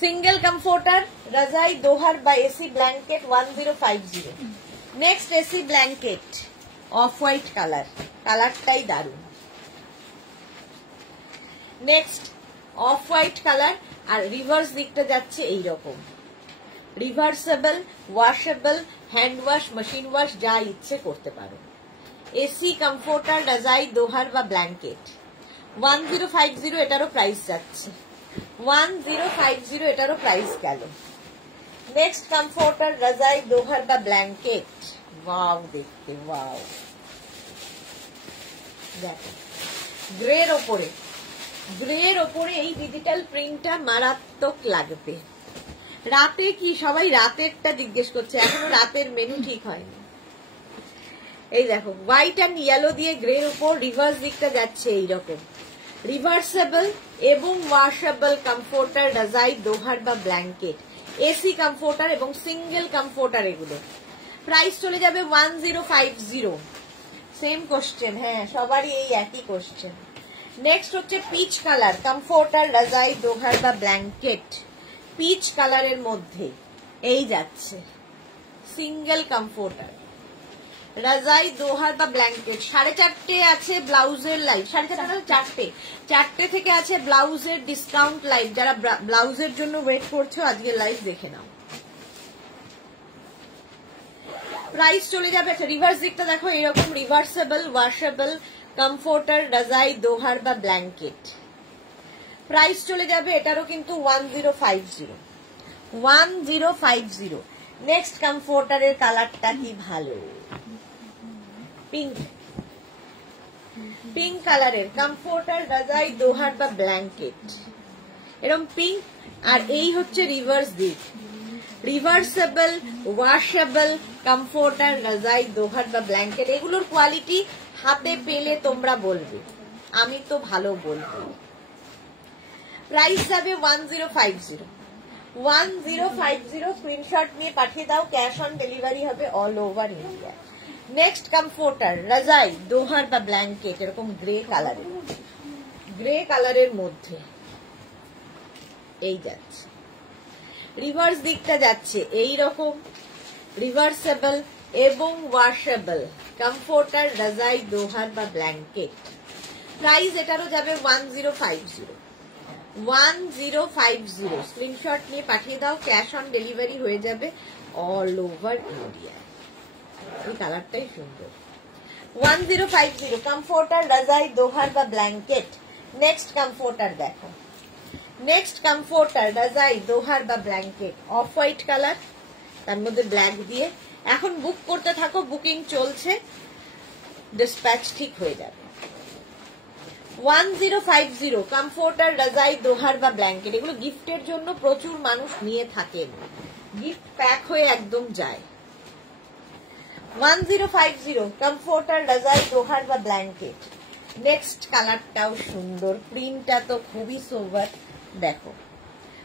সিঙ্গেল কমফোর্টার রাজাই দোহার বা AC blanket 1050। Next AC blanket off white colour, কালারটাই দারুণ। নেক্সট অফ হোয়াইট কালার, আর রিভার্স দিকটা যাচ্ছে এইরকম, reversible washable, hand wash machine wash যা ইচ্ছে করতে পারো। এসি কমফোর্টার রাজাই দোহার বা ব্ল্যাঙ্কেট 1050, এটারও প্রাইস যাচ্ছে 1050, এটারও প্রাইস গেল। নেক্সট কমফোর্টার রাজাই দোহার বা ব্ল্যাঙ্কেট, ওয়াও দেখতে, ওয়াও দেখো গ্রের ওপরে, গ্রের ওপরে এই ডিজিটাল প্রিন্টটা মারাত্মক লাগবে। রাতে কি সবাই রাতেরটা জিজ্ঞেস করছে, এখনো রাতের মেনু ঠিক হয়নি। এই দেখো হোয়াইট অ্যান্ড ইয়েলো দিয়ে গ্রের উপর রিভার্স দিকটা যাচ্ছে এইরকম, রিভার্সেবল এবং ওয়াশেবল কমফোর্টার রাজাই দোহার বা ব্ল্যাঙ্কেট, এসি কমফোর্টার এবং সিঙ্গেল কমফোর্টার, এগুলো প্রাইস চলে যাবে 1050। সেম কোশ্চেন, হ্যাঁ সবারই এই একই কোশ্চেন। নেক্সট হচ্ছে পিচ কালার কমফোর্টার রাজাই দোহার বা ব্ল্যাঙ্কেট, পিচ কালারের মধ্যে এই যাচ্ছে সিঙ্গেল কমফোর্টার রাজাই দোহার বা ব্ল্যাঙ্কেট। 4:30 আছে ব্লাউজের লাইভ, 4:30 4টে থেকে আছে ব্লাউজের ডিসকাউন্ট লাইভ, যারা ব্লাউজের জন্য ওয়েট করছো আজকে লাইভ দেখে নাও। প্রাইস চলে যাবে, আচ্ছা রিভার্স দিকটা দেখো এরকম, রিভার্সেবল ওয়াশেবল কমফোর্টার রাজাই দোহার বা ব্ল্যাঙ্কেট, প্রাইস চলে যাবে এটারও কিন্তু 1050। নেক্সট কমফোর্টারের কালারটা কি ভালো, পিঙ্ক, পিঙ্ক কালারের কমফোর্টার রাজাই দোহার বা ব্ল্যাঙ্কেট, এরকম পিঙ্ক। আর এই হচ্ছে রিভার্স দিক, রিভার্সেবল ওয়াশেবল কমফোর্টার রাজাই দোহার বা ব্ল্যাঙ্কেট, এগুলোর কোয়ালিটি হাতে পেলে তোমরা বলবে, আমি তো ভালো বলবো। প্রাইস যাবে 1050, স্ক্রিনশট নিয়ে পাঠিয়ে দাও, ক্যাশ অন ডেলিভারি হবে all over India. Next comforter রাজাই দোহার বা ব্ল্যাঙ্কেট, এরকম গ্রে কালারের, গ্রে কালারের মধ্যে এই যাচ্ছে, রিভার্স দিকটা যাচ্ছে এই রকম, রিভার্সেবল এবং ওয়াশেবল কমফোর্টার রাজাই দোহার বা ব্ল্যাঙ্কেট, প্রাইস এটারও যাবে 1050, স্ক্রিনশট নিয়ে পাঠিয়ে দাও, ক্যাশ অন ডেলিভারি হয়ে যাবে অল ওভার ইন্ডিয়া। এই কালারটাই সুন্দর, 1050 কমফোর্টার রাজাই দোহার বা ব্ল্যাঙ্কেট। নেক্সট কমফোর্টার দেখো, নেক্সট কমফোর্টার রাজাই দোহার বা ব্ল্যাঙ্কেট, অফ হোয়াইট কালার, তার মধ্যে ব্ল্যাক দিয়ে। এখন বুক করতে থাকো, বুকিং চলছে, ডিসপ্যাচ ঠিক হয়ে যাবে। 1050 কমফোর্টার রাজাই দোহার বা ব্ল্যাঙ্কেট, এগুলো গিফটের জন্য প্রচুর মানুষ নিয়ে থাকেন, গিফট প্যাক হয়ে একদম যায়। 1050 কমফোর্টার রাজাই দোহার বা ব্ল্যাঙ্কেট। নেক্সট কালারটাও সুন্দর, প্রিন্টটা তো খুবই সোবার, দেখো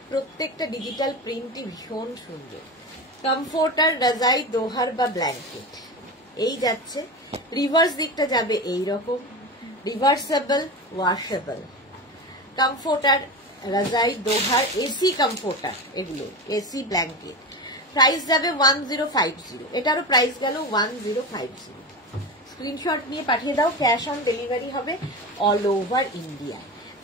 প্রত্যেকটা ডিজিটাল প্রিন্টই ভীষণ সুন্দর। কমফোর্টার রাজাই দোহার বা ব্ল্যাঙ্কেট এই যাচ্ছে, রিভার্স দিকটা যাবে এই রকম, রিভার্সেবল ওয়াশেবল কমফোর্টার রাজাই দোহার, এসি কমফোর্টার, এগুলো এসি ব্ল্যাঙ্কেট, প্রাইস যাবে 1050, এটারও প্রাইস গেল 1050। স্ক্রিনশট নিয়ে পাঠিয়ে দাও, ক্যাশ অন ডেলিভারি হবে all over India.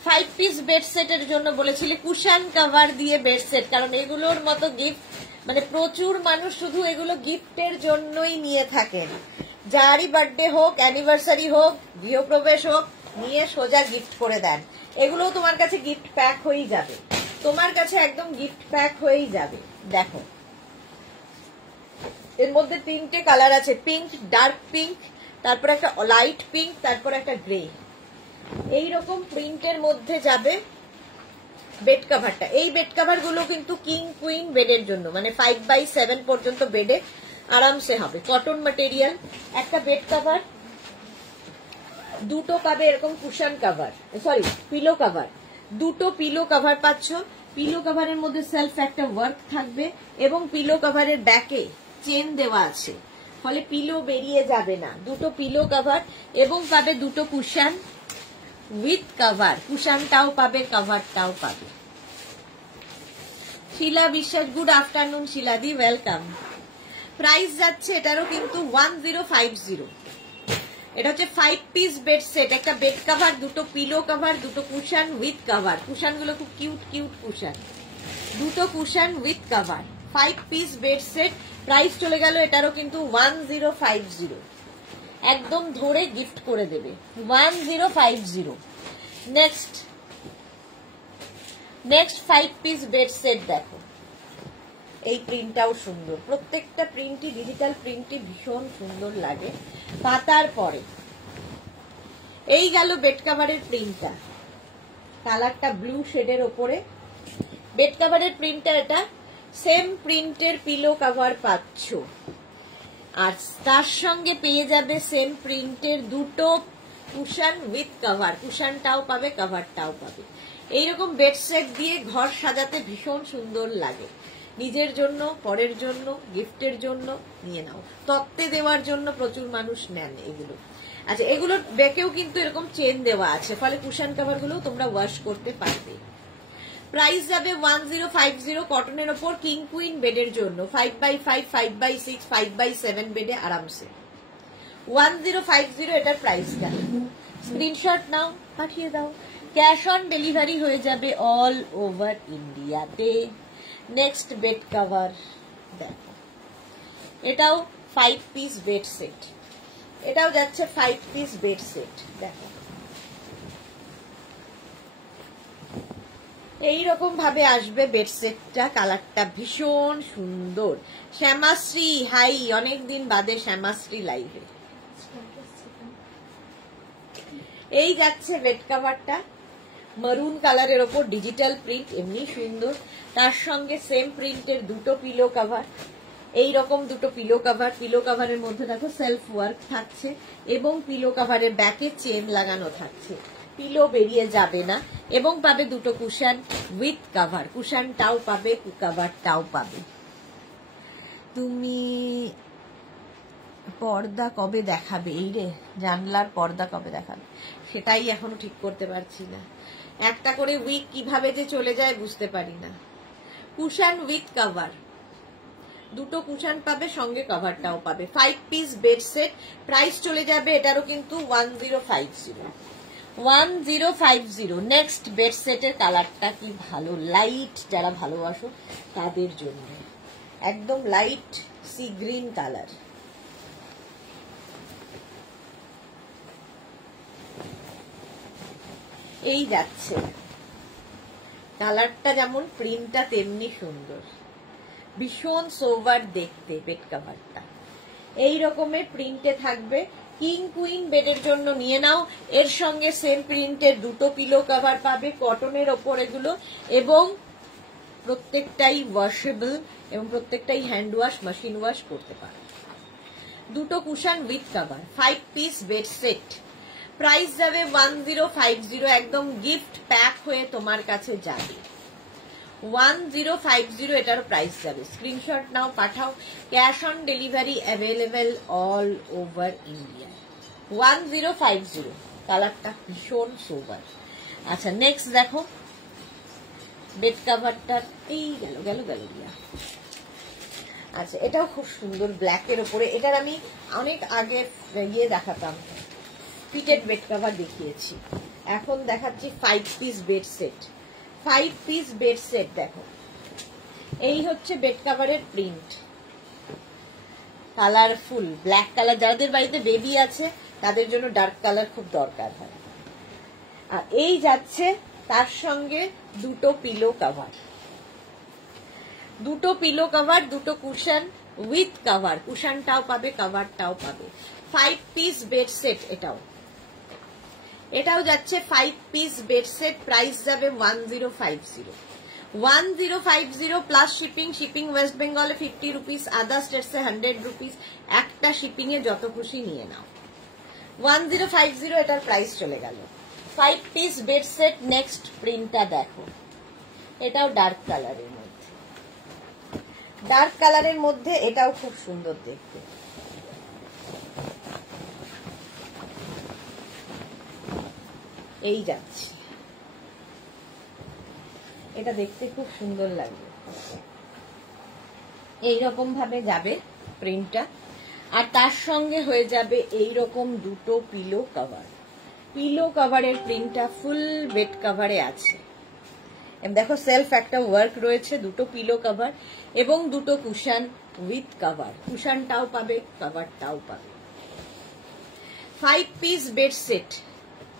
5 piece bed সেটের জন্য বলেছিলে, কুশন কভার দিয়ে বেড সেট, কারণ এগুলোর মতো গিফট মানে প্রচুর মানুষ শুধু এগুলো গিফটের জন্যই নিয়ে থাকেন, যারই বার্থডে হোক, অ্যানিভার্সারি হোক, গৃহপ্রবেশ হোক, নিয়ে সোজা গিফট করে দেন। এগুলো তোমার কাছে গিফট প্যাক হয়েই যাবে, তোমার কাছে একদম গিফট প্যাক হয়েই যাবে। দেখো এর মধ্যে 3টে কালার আছে, পিঙ্ক, ডার্ক পিঙ্ক, তারপর একটা লাইট পিঙ্ক, তারপর একটা গ্রে, এইরকম প্রিন্টের মধ্যে যাবে বেড কভারটা। এই বেড কভার গুলো কিন্তু কিং কুইন বেডের জন্য, মানে 5x7 পর্যন্ত বেডে আরামসে হবে, কটন ম্যাটেরিয়াল। একটা বেড কভার, দুটো পাবে এরকম cushion cover, sorry pillow cover, দুটো পিলো কভার পাচ্ছ। পিলো কভারের মধ্যে সেলফ একটা ওয়ার্ক থাকবে এবং পিলো কভারের ব্যাকে চেন দেওয়া আছে, ফলে পিলো বেরিয়ে যাবে না। দুটো পিলো কভার এবং পাবে দুটো কুশন উইথ কভার, কুশনটাও পাবে কভারটাও পাবে। শিলা বিশ্বাস, গুড আফটারনুন শিলাদি, ওয়েলকাম। প্রাইস যাচ্ছে এটারও কিন্তু 1050। এটা হচ্ছে 5 পিস বেড সেট, একটা বেড কভার, দুটো পিলো কভার, দুটো কুশন উইথ কভার। কুশন গুলো খুব কিউট কিউট কুশন, দুটো cushion with cover, 5 piece bed set. Price চলে গেল এটারও কিন্তু 1050, একদম ধরে গিফট করে দেবে 1050। নেক্সট 5 পিস বেড সেট দেখো, এই প্রিন্টটাও সুন্দর, প্রত্যেকটা প্রিন্টই ডিজিটাল প্রিন্টই ভীষণ সুন্দর লাগে পাতার পরে। এই গেল বেড কভারের প্রিন্টটা, কালারটা ব্লু শেডের ওপরে বেড কভারের প্রিন্টটা। এটা সেম প্রিন্টের পিলো কভার পাচ্ছ, আর তার সঙ্গে পেয়ে যাবে সেম প্রিন্টের দুটো কুশন উইথ কভার, কুশনটাও পাবে কভারটাও পাবে। এইরকম বেড সেট দিয়ে ঘর সাজাতে ভীষণ সুন্দর লাগে, নিজের জন্য, পরের জন্য, গিফটের জন্য নিয়ে নাও। তত্ত্বে দেওয়ার জন্য প্রচুর মানুষ নেন এগুলো। আচ্ছা, এগুলোর ব্যাকেও কিন্তু এরকম চেন দেওয়া আছে, ফলে কুশন কভার গুলো তোমরা ওয়াশ করতে পারবে। প্রাইস যাবে 1050, কটনের ওপর, কিং কুইন বেডের জন্য, 5x5, 5x6, 5x7 বেডে আরামসে 1050 এটার প্রাইসটা। স্ক্রিনশট নাও, পাঠিয়ে দাও, ক্যাশ অন ডেলিভারি হয়ে যাবে অল ওভার ইন্ডিয়াতে। নেক্সট বেড কভার দেখো, এটাও 5 পিস বেড সেট, এটাও যাচ্ছে 5 পিস বেড সেট। দেখো এইরকম ভাবে আসবে বেড সেটটা, কালারটা ভীষণ সুন্দর। শ্যামাশ্রী হাই, অনেকদিন বাদে শ্যামাশ্রী লাইভে। এই যাচ্ছে বেড কভারটা, মারুন কালারের ওপর ডিজিটাল প্রিন্ট, এমনি সুন্দর। তার সঙ্গে সেম প্রিন্টের দুটো পিলো কভার, এইরকম দুটো পিলো কভার। পিলো কভারের মধ্যে দেখো সেলফ ওয়ার্ক থাকছে এবং পিলো কভারের ব্যাকে চেন লাগানো থাকছে, পিলো বেরিয়ে যাবে না। এবং পাবে দুটো কুশন উইথ কভার, কুশনটাও পাবে কভারটাও পাবে। তুমি পর্দা কবে দেখাবে? এই রে, জানলার পর্দা কবে দেখাবে সেটাই এখনো ঠিক করতে পারছি না। একটা করে উইক কিভাবে যে চলে যায় বুঝতে পারি না। কুশন উইথ কভার, দুটো কুশন পাবে, সঙ্গে কভারটাও পাবে। 5 পিস বেড সেট, প্রাইস চলে যাবে এটারও কিন্তু 1050। নেক্সট বেড সেটের কালারটা কি ভালো, লাইট যারা ভালোবাসো তাদের জন্য, একদম লাইট সি গ্রিন কালার। এই যাচ্ছে কালারটা, যেমন প্রিন্টটা তেমনি সুন্দর, ভীষণ সোভার দেখতে বেড কভারটা। এই রকমের প্রিন্টে থাকবে, কিং কুইন বেডের জন্য নিয়ে নাও। এর সঙ্গে সেম প্রিন্টের দুটো পিলো কভার পাবে, কটনের ওপর এগুলো, এবং প্রত্যেকটাই ওয়াশেবল এবং প্রত্যেকটাই হ্যান্ড ওয়াশ, মেশিন ওয়াশ করতে পারে। দুটো cushion with cover, 5 piece bed set. Price যাবে 1050, একদম গিফট প্যাক হয়ে তোমার কাছে যাবে 1050, এটারও প্রাইস যাবে। স্ক্রিনশট নাও, পাঠাও, cash on delivery available all over India. 1050, কালারটা ভীষণ সোবার। আচ্ছা, নেক্সট দেখো বেড কভারটার, এই গেল দিয়া। আচ্ছা, এটাও খুব সুন্দর ব্ল্যাকের উপরে। এটার আমি অনেক আগে দেখাতাম, ফিটেড বেড কভার দেখিয়েছি, এখন দেখাচ্ছি 5 piece bed set. 5 piece bed set দেখো, এই হচ্ছে বেড কভারের প্রিন্ট, কালারফুল ব্ল্যাক কালার। যাদের বাড়িতে বেবি আছে তাদের জন্য ডার্ক কালার খুব দরকার হয়। আর এই যাচ্ছে তার সঙ্গে দুটো পিলো কভার, দুটো কুশন উইথ কভার, কুশনটাও পাবে কভারটাও পাবে। 5 পিস বেড সেট, এটাও যাচ্ছে 5 পিস বেড সেট। প্রাইস যাবে 1050 প্লাস শিপিং ওয়েস্ট বেঙ্গলে 50 রুপিস, আদার স্টেটসে 100 রুপিস। একটা শিপিং এ যত খুশি নিয়ে নাও। 1050 এটার প্রাইস চলে গেল। 5 পিস বেড সেট। নেক্সট প্রিন্টটা দেখো, এটাও ডার্ক কালারের মধ্যে, ডার্ক কালারের মধ্যে এটাও খুব সুন্দর দেখতে। এই যাচ্ছে, এটা দেখতে খুব সুন্দর লাগবে। এইরকম ভাবে যাবে প্রিন্টটা, আর তার সঙ্গে হয়ে যাবে এইরকম দুটো পিলো কভার। পিলো কভারের প্রিন্টটা ফুল বেড কভারে আছে। দেখো সেলফ একটা ওয়ার্ক রয়েছে, দুটো পিলো কভার এবং দুটো কুশন উইথ কভার। কুশনটাও পাবে, কভারটাও পাবে। 5 পিস বেড সেট,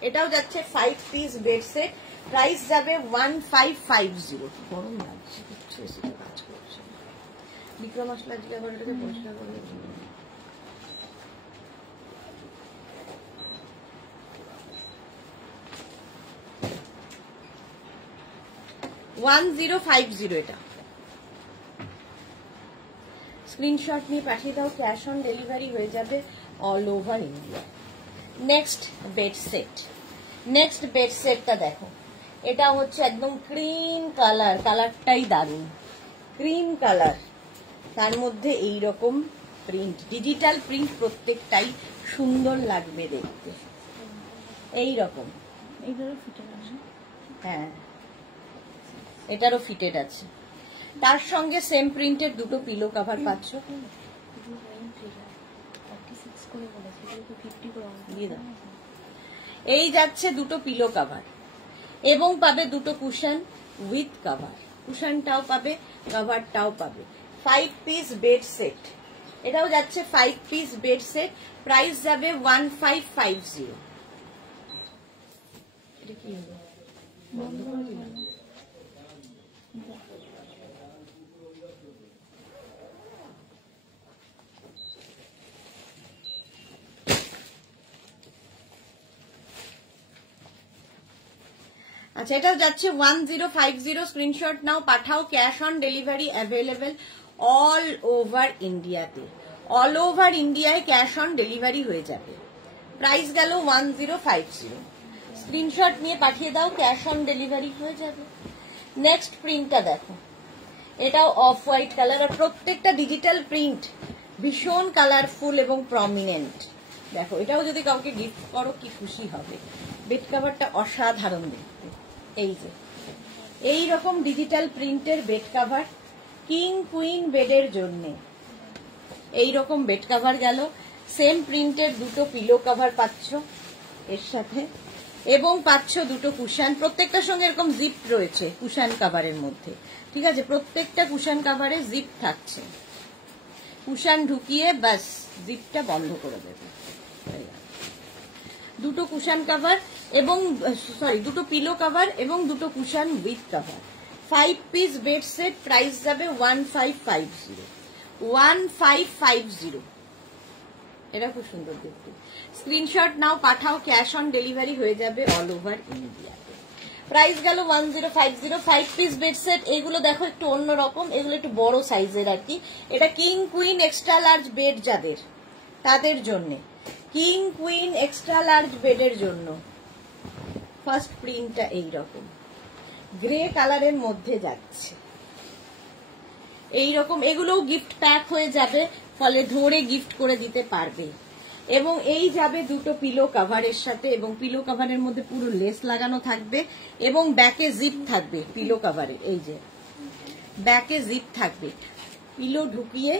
এটাও যাচ্ছে 5 পিস বেড সেট। প্রাইস যাবে 1550। গরম লাগছে, কাজ করছে বিক্রম আসলে আজকে আবার এটাকে পরিষ্কার করে 1050। এটা স্ক্রিনশট নিয়ে পাঠিয়ে দাও, ক্যাশ অন ডেলিভারি হয়ে যাবে all over India. Next bed set, next bed সেটটা দেখো, এটা হচ্ছে একদম ক্রিম কালার, কালারটাই দারুণ ক্রিম কালার, তার মধ্যে এই রকম প্রিন্ট, ডিজিটাল প্রিন্ট, প্রত্যেকটাই সুন্দর লাগবে দেখতে। এই রকম, হ্যাঁ এটারও ফিটেড আছে। তার সঙ্গে সেম প্রিন্টের দুটো পিলো কভার পাচ্ছ। এই যাচ্ছে দুটো পিলো কভার এবং পাবে দুটো কুশন উইথ কভার। কুশনটাও পাবে, কভারটাও পাবে। 5 পিস বেড সেট, এটাও যাচ্ছে 5 পিস বেড সেট। প্রাইস যাবে 1550। এটা কি হলো? বন্ধ করে দিলাম। আচ্ছা, এটাও যাচ্ছে 1050। স্ক্রিনশট নাও, পাঠাও। Cash on delivery available all over ইন্ডিয়াতে। অল ওভার ইন্ডিয়ায় ক্যাশ অন ডেলিভারি হয়ে যাবে। প্রাইস গেল 1050। স্ক্রিনশট নিয়ে পাঠিয়ে দাও, ক্যাশ অন ডেলিভারি হয়ে যাবে। নেক্সট প্রিন্টটা দেখো, এটাও অফ হোয়াইট কালার, আর প্রত্যেকটা ডিজিটাল প্রিন্ট, ভীষণ কালারফুল এবং প্রমিনেন্ট। দেখো এটাও যদি কাউকে গিফট করো কি খুশি হবে। বেড কভারটা অসাধারণ দেখতে। এই যে এই রকম ডিজিটাল প্রিন্টের বেড কভার, কিং কুইন বেডের জন্য এই রকম বেড কভার গেল। সেম প্রিন্টের দুটো পিলো কভার পাচ্ছ এর সাথে, এবং পাচ্ছ দুটো কুশন। প্রত্যেকটার সঙ্গে এরকম জিপ রয়েছে কুশন কভারের মধ্যে, ঠিক আছে? প্রত্যেকটা কুশন কভারে জিপ থাকছে, কুশন ঢুকিয়ে বাস জিপটা বন্ধ করে দেবে। দুটো কুশন কভার এবং দুটো পিলো কভার এবং দুটো cushion with cover. 5 piece bed set. Price যাবে 1550। 1550। এটা খুব সুন্দর দেখতে। স্ক্রিনশট নাও, পাঠাও। ক্যাশ অন ডেলিভারি হয়ে যাবে অল ওভার ইন্ডিয়া। প্রাইস গেল 1050। 5 পিস বেড সেট। এগুলো দেখো একটু অন্যরকম, এগুলো একটু বড় সাইজের আর কি। এটা king queen extra large bed যাদের, তাদের জন্য। কিং কুইন এক্সট্রা লার্জ বেডের জন্য ফার্স্ট প্রিন্টটা এইরকম গ্রে কালারের মধ্যে যাচ্ছে। এইরকম এগুলোও গিফট প্যাক হয়ে যাবে, ফলে ধরে গিফট করে দিতে পারবে। এবং এই যাবে দুটো পিলো কভারের সাথে, এবং পিলো কভারের মধ্যে পুরো লেস লাগানো থাকবে এবং ব্যাকে জিপ থাকবে পিলো কভারে। এই যে ব্যাকে জিপ থাকবে, পিলো ঢুকিয়ে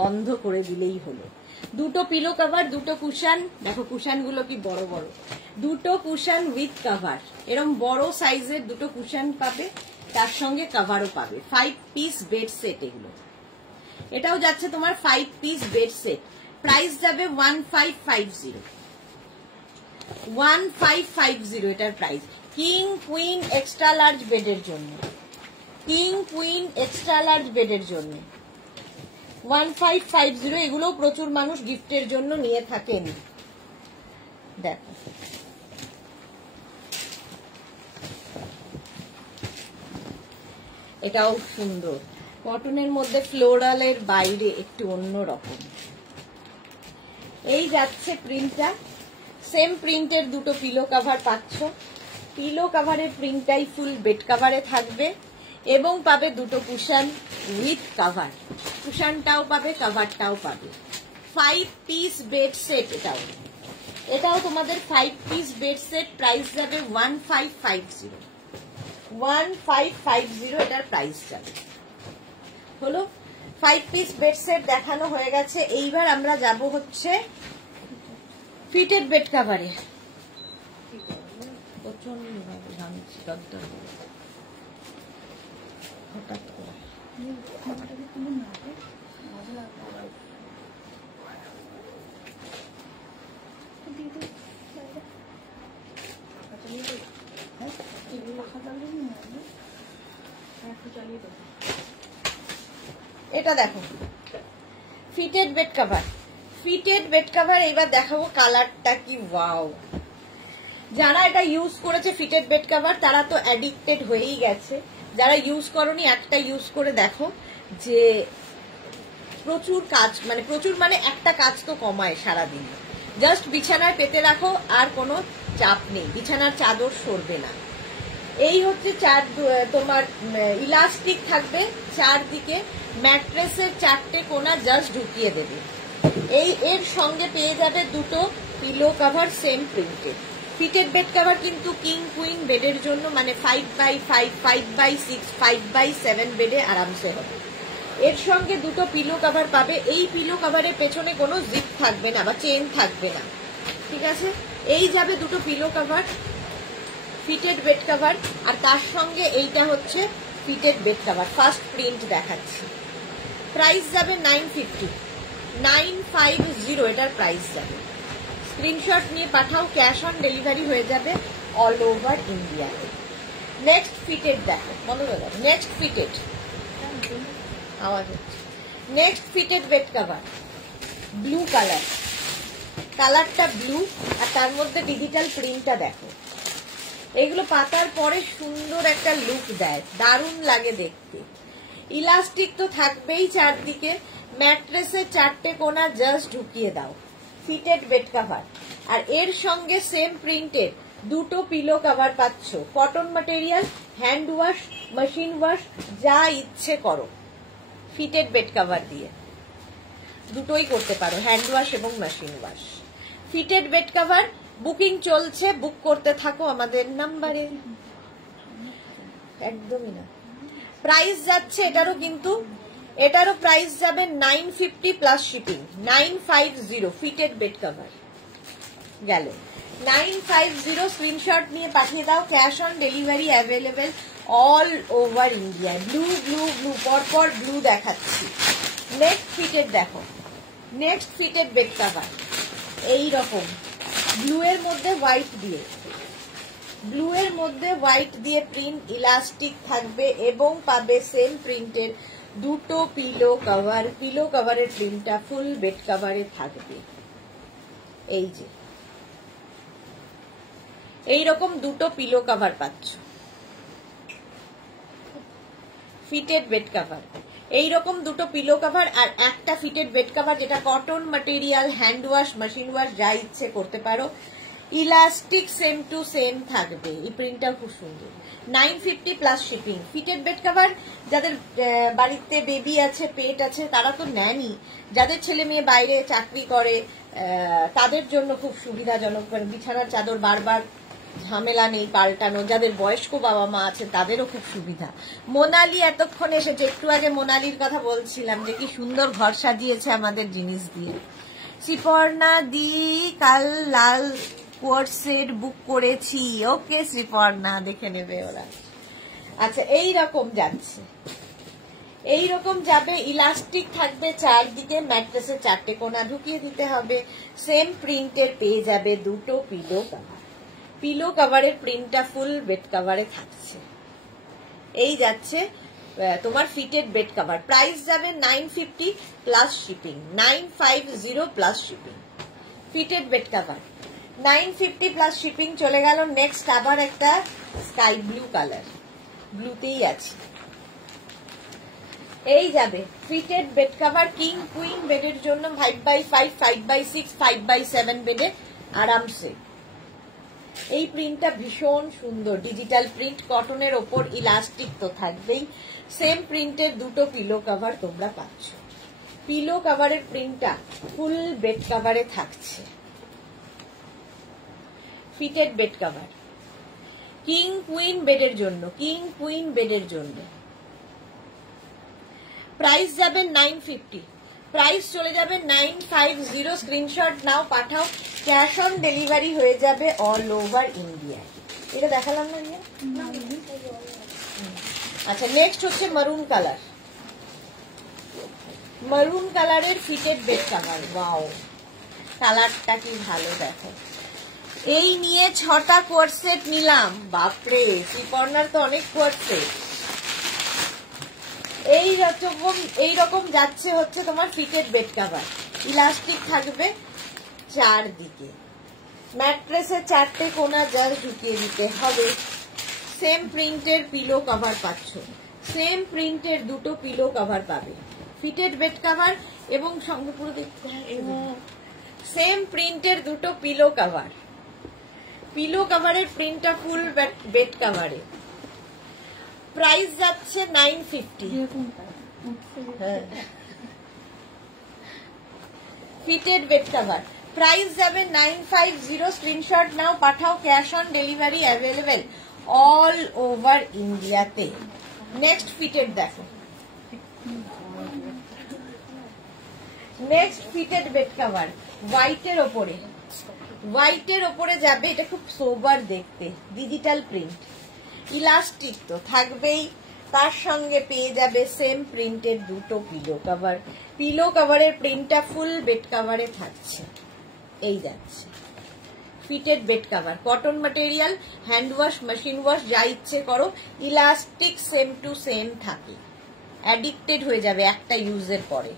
বন্ধ করে দিলেই হলো। দুটো পিলো কভার, দুটো কুশন। দেখো কুশন গুলো কি বড় বড়। দুটো কুশন উইথ কভার, এরকম বড় সাইজের দুটো কুশন পাবে, তার সঙ্গে কভারও পাবে। 5 পিস বেড সেট এগুলো। এটাও যাচ্ছে তোমার 5 পিস বেড সেট। প্রাইস যাবে 1550। 1550 এটার price. King queen extra large বেডের জন্য, কিং কুইন এক্সট্রা লার্জ বেডের জন্য 1550। এগুলো প্রচুর মানুষ গিফটের জন্য নিয়ে থাকেন। দেখো এটাও সুন্দর, কটনের মধ্যে ফ্লোরালের বাইরে একটু অন্য রকম। এই যাচ্ছে প্রিন্টটা। সেম প্রিন্টের দুটো পিলো কভার পাচ্ছ। পিলো কভারের প্রিন্টটাই ফুল বেড কভারে থাকবে এবং পাবে দুটো কুশন উইথ কাভার, কুশনটাও পাবে কাভারটাও পাবে। 5 পিস বেড সেট, এটাও তোমাদের 5 পিস বেড সেট, প্রাইস যাবে 1550, 1550 এটার প্রাইস যাবে। হলো 5 পিস বেড সেট দেখানো হয়ে গেছে। এইবার আমরা যাব হচ্ছে ফিটেড বেড কাভারে। প্রচন্ড ভাবে ঘামছি, হঠাৎ করে এটা দেখো fitted bed cover, fitted bed cover. এবার দেখাবো কালারটা কি, ওয়াও। যারা এটা ইউজ করেছে ফিটেড বেড কাভার তারা তো অ্যাডিক্টেড হয়েই গেছে, যারা ইউজ করনি একটা ইউজ করে দেখো, যে প্রচুর কাজ, মানে প্রচুর মানে একটা কাজ তো কমায় সারাদিন। জাস্ট বিছানায় পেতে রাখো, আর কোনো চাপ নেই, বিছানার চাদর সরবে না। এই হচ্ছে তোমার ইলাস্টিক থাকবে চারদিকে, ম্যাট্রেসের 4টে কোণা জাস্ট ঢুকিয়ে দেবে। এর সঙ্গে পেয়ে যাবে দুটো pillow cover same printed. Fitted bed cover কিন্তু কিং কুইন বেডের জন্য, মানে 5x5, 5x6, 5x7 বেডে আরামসে হবে। এর সঙ্গে দুটো পিলো কভার পাবে। এই পিলো কভারের পেছনে কোনো জিপ থাকবে না বা চেন থাকবে না, ঠিক আছে। এই যাবে দুটো pillow cover, fitted bed cover, আর তার সঙ্গে এইটা হচ্ছে fitted bed cover. First print দেখাচ্ছি। প্রাইস যাবে 950, 950 এটার প্রাইস যাবে। স্ক্রিনশট নিয়ে পাঠাও, ক্যাশ অন ডেলিভারি হয়ে যাবে all over India. Next fitted দেখো, বলো দাদা, নেক্সট ফিটেড আওয়াজ হচ্ছে। Next fitted bed cover, blue colour, কালারটা ব্লু, আর তার মধ্যে ডিজিটাল প্রিন্টটা দেখো। এগুলো পাতার পরে সুন্দর একটা লুক দেয়, দারুণ লাগে দেখতে। ইলাস্টিক তো থাকবেই চারদিকে, ম্যাট্রেসের 4টে কোণা জাস্ট ঢুকিয়ে দাও। ফিটেড বেড কভার, আর এর সঙ্গে সেম প্রিন্টের দুটো পিলো কভার পাচ্ছ। Cotton material, hand wash, machine wash, যা ইচ্ছে করো ফিটেড বেড কভার দিয়ে, দুটোই করতে পারো, হ্যান্ড ওয়াশ এবং machine wash. Fitted bed cover booking চলছে, বুক করতে থাকো আমাদের নাম্বারে। একদমই না, প্রাইস যাচ্ছে এটারও, কিন্তু এটারও প্রাইস যাবে 950 plus shipping, 950 fitted bed cover গেল 950। স্ক্রিনশট নিয়ে পাঠিয়ে দাও, cash on delivery available all over India. Blue blue blue, পরপর ব্লু দেখাচ্ছি। নেক্সট ফিটেড দেখো, নেক্সট ফিটেড বেড কভার এইরকম ব্লু এর মধ্যে হোয়াইট দিয়ে, ব্লু এর মধ্যে হোয়াইট দিয়ে প্রিন্ট, ইলাস্টিক থাকবে এবং পাবে সেম প্রিন্টের দুটো পিলো কভার। পিলো কভারের প্রিন্টটা ফুল বেড কভারে থাকবে। এই যে এইরকম দুটো পিলো কভার পাচ্ছ, ফিটেড বেড কভার। এইরকম দুটো পিলো কভার আর একটা ফিটেড বেড কভার, যেটা cotton material, hand wash, machine wash, যা ইচ্ছে করতে পারো। ইলাস্টিক সেম টু সেম থাকবে। এই প্রিন্টটা খুব সুন্দর। 950 plus shipping. Fitted bed cover যাদের বাড়িতে বেবি আছে, পেট আছে, তারা তো নেনই। যাদের ছেলে মেয়ে বাইরে চাকরি করে তাদের জন্য খুব সুবিধাজনক, বিছানার চাদর বারবার ঝামেলা নেই পাল্টানো। যাদের বয়স্ক বাবা মা আছে তাদেরও খুব সুবিধা। মোনালি এতক্ষণ এসেছে, একটু আগে মোনালির কথা বলছিলাম যে কি সুন্দর ঘর সাজিয়েছে আমাদের জিনিস দিয়ে। শ্রীপর্ণা দি কাল লাল কোট সেট বুক করেছি। ওকে শ্রীপর্ণা, দেখে নেবে ওরা। আচ্ছা, এই রকম যাচ্ছে, এই রকম যাবে। ইলাস্টিক থাকবে চারদিকে, ম্যাট্রেসের 4টে কোণা ঢুকিয়ে দিতে হবে। সেম প্রিন্টের পেয়ে যাবে দুটো পিলো কভার। পিলো কভারের প্রিন্টটা ফুল বেড কভারে থাকছে। এই যাচ্ছে তোমার ফিটেড বেড কভার। প্রাইস যাবে 950 plus shipping, 950 plus shipping. Fitted bed cover 950 plus shipping চলে গেল। নেক্সট আবার একটা স্কাই ব্লু কালার, ব্লুতেই আছে। এই যাবে fitted bed cover king queen বেডের জন্য, 5x5, 5x6, 5x7 বেডে আরামসে। এই প্রিন্টটা ভীষণ সুন্দর, ডিজিটাল প্রিন্ট, কটনের ওপর ইলাস্টিক তো থাকবেই। সেম প্রিন্টের দুটো পিলো কভার তোমরা পাচ্ছ। পিলো কভারের প্রিন্টটা ফুল বেড কভারে থাকছে, fitted bed cover, king queen বেডের জন্য, কিং কুইন বেডের জন্য। প্রাইস যাবে 950, প্রাইস চলে যাবে 950। স্ক্রিনশট নাও, পাঠাও, ক্যাশ অন ডেলিভারি হয়ে যাবে অল ওভার ইন্ডিয়া। এটা দেখালাম না রিয়া? আচ্ছা, নেক্সট হচ্ছে মারুন কালার, মারুন কালারের ফিটেড বেড কভার। ওয়াও, কালারটা কি ভালো দেখো। এই নিয়ে 6টা কোয়ার্ট সেট নিলাম। বাপরে, সি কর্নার তো অনেক কোয়ার্ট সেট। এইরকম যাচ্ছে হচ্ছে তোমার ফিটেড বেড কভার, ইলাস্টিক থাকবে চারদিকে, ম্যাট্রেসে 4টে কোনা জাস্ট ঢুকিয়ে দিতে হবে। সেম প্রিন্টের পিলো কভার পাচ্ছ, সেম প্রিন্টের দুটো পিলো কভার পাবে, ফিটেড বেড কভার এবং সঙ্গে পুরো দেখতে সেম প্রিন্টের দুটো পিলো কভার। পিলো কভারের প্রিন্টটা ফুল বেড কভারে। প্রাইস যাচ্ছে 950। ফিটেড বেড কভার, প্রাইস যাবে 950। স্ক্রিনশট নাও, পাঠাও, cash on delivery available all over ইন্ডিয়াতে। নেক্সট ফিটেড দেখো, নেক্সট ফিটেড বেড কভার হোয়াইটের ওপরে, হোয়াইটের ওপরে যাবে। এটা খুব সোবার দেখতে, ডিজিটাল প্রিন্ট, ইলাস্টিক তো থাকবেই, তার সঙ্গে পেয়ে যাবে সেম প্রিন্টের দুটো পিলো কভার। পিলো কভারের প্রিন্টটা ফুল বেড কভারে থাকছে। এই যাচ্ছে fitted bed cover, cotton material, hand wash, machine wash, যা ইচ্ছে করো, ইলাস্টিক সেম টু সেম থাকে, অ্যাডিক্টেড হয়ে যাবে একটা ইউজের পরে।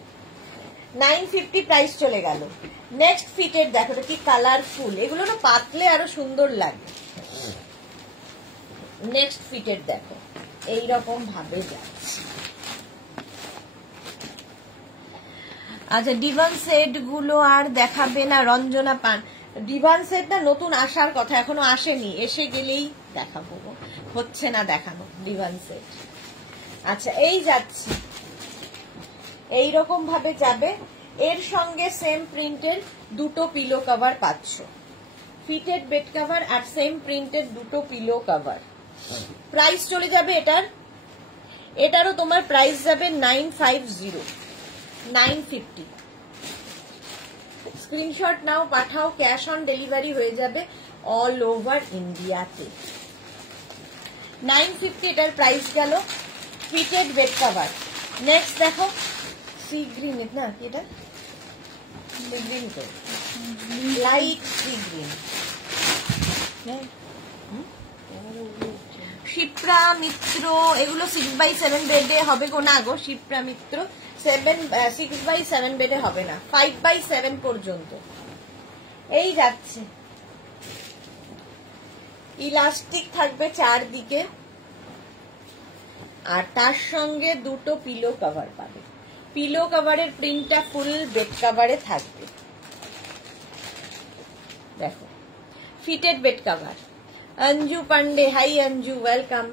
950 প্রাইস চলে গেল। নেক্সট ফিটেড দেখো, কি কালারফুল, এগুলো না পাতলে আরো সুন্দর লাগে। নেক্সট ফিটেড দেখো, এইরকম ভাবে যাচ্ছে। আচ্ছা, ডিভান সেট গুলো আর দেখাবে না রঞ্জনা পান? ডিভান সেট না নতুন আসার কথা, এখনো আসেনি, এসে গেলেই দেখাবো, হচ্ছে না দেখানো ডিভান সেট। আচ্ছা, এই যাচ্ছে, এইরকম ভাবে যাবে। এর সঙ্গে সেম প্রিন্টের দুটো পিলো কভার পাচ্ছ, ফিটেড বেড কভার আর সেম প্রিন্টের দুটো পিলো কভার। প্রাইস চলে যাবে এটারও তোমার প্রাইস যাবে 950, 950। স্ক্রিনশট নাও, পাঠাও, ক্যাশ অন ডেলিভারি হয়ে যাবে অল ওভার ইন্ডিয়াতে। 950 এটার প্রাইস গেল, ফিটেড বেড কভার। নেক্সট দেখো, সি গ্রিন, না এটা সি গ্রিন তো লাইট সি গ্রিন, শিপ্রা মিত্র, এগুলো 6x7 বেডে হবে গো? না গো, শিপ্রা মিত্র 6x7 বেডে হবে না, 5x7 পর্যন্ত। এই যাচ্ছে, ইলাস্টিক থাকবে চারদিকে, আর তার সঙ্গে দুটো পিলো কভার পাবে। পিলো কভারের প্রিন্টটা ফুল বেড কভারে থাকবে। দেখো, fitted bed cover. Anju Pandey, hi Anju, welcome.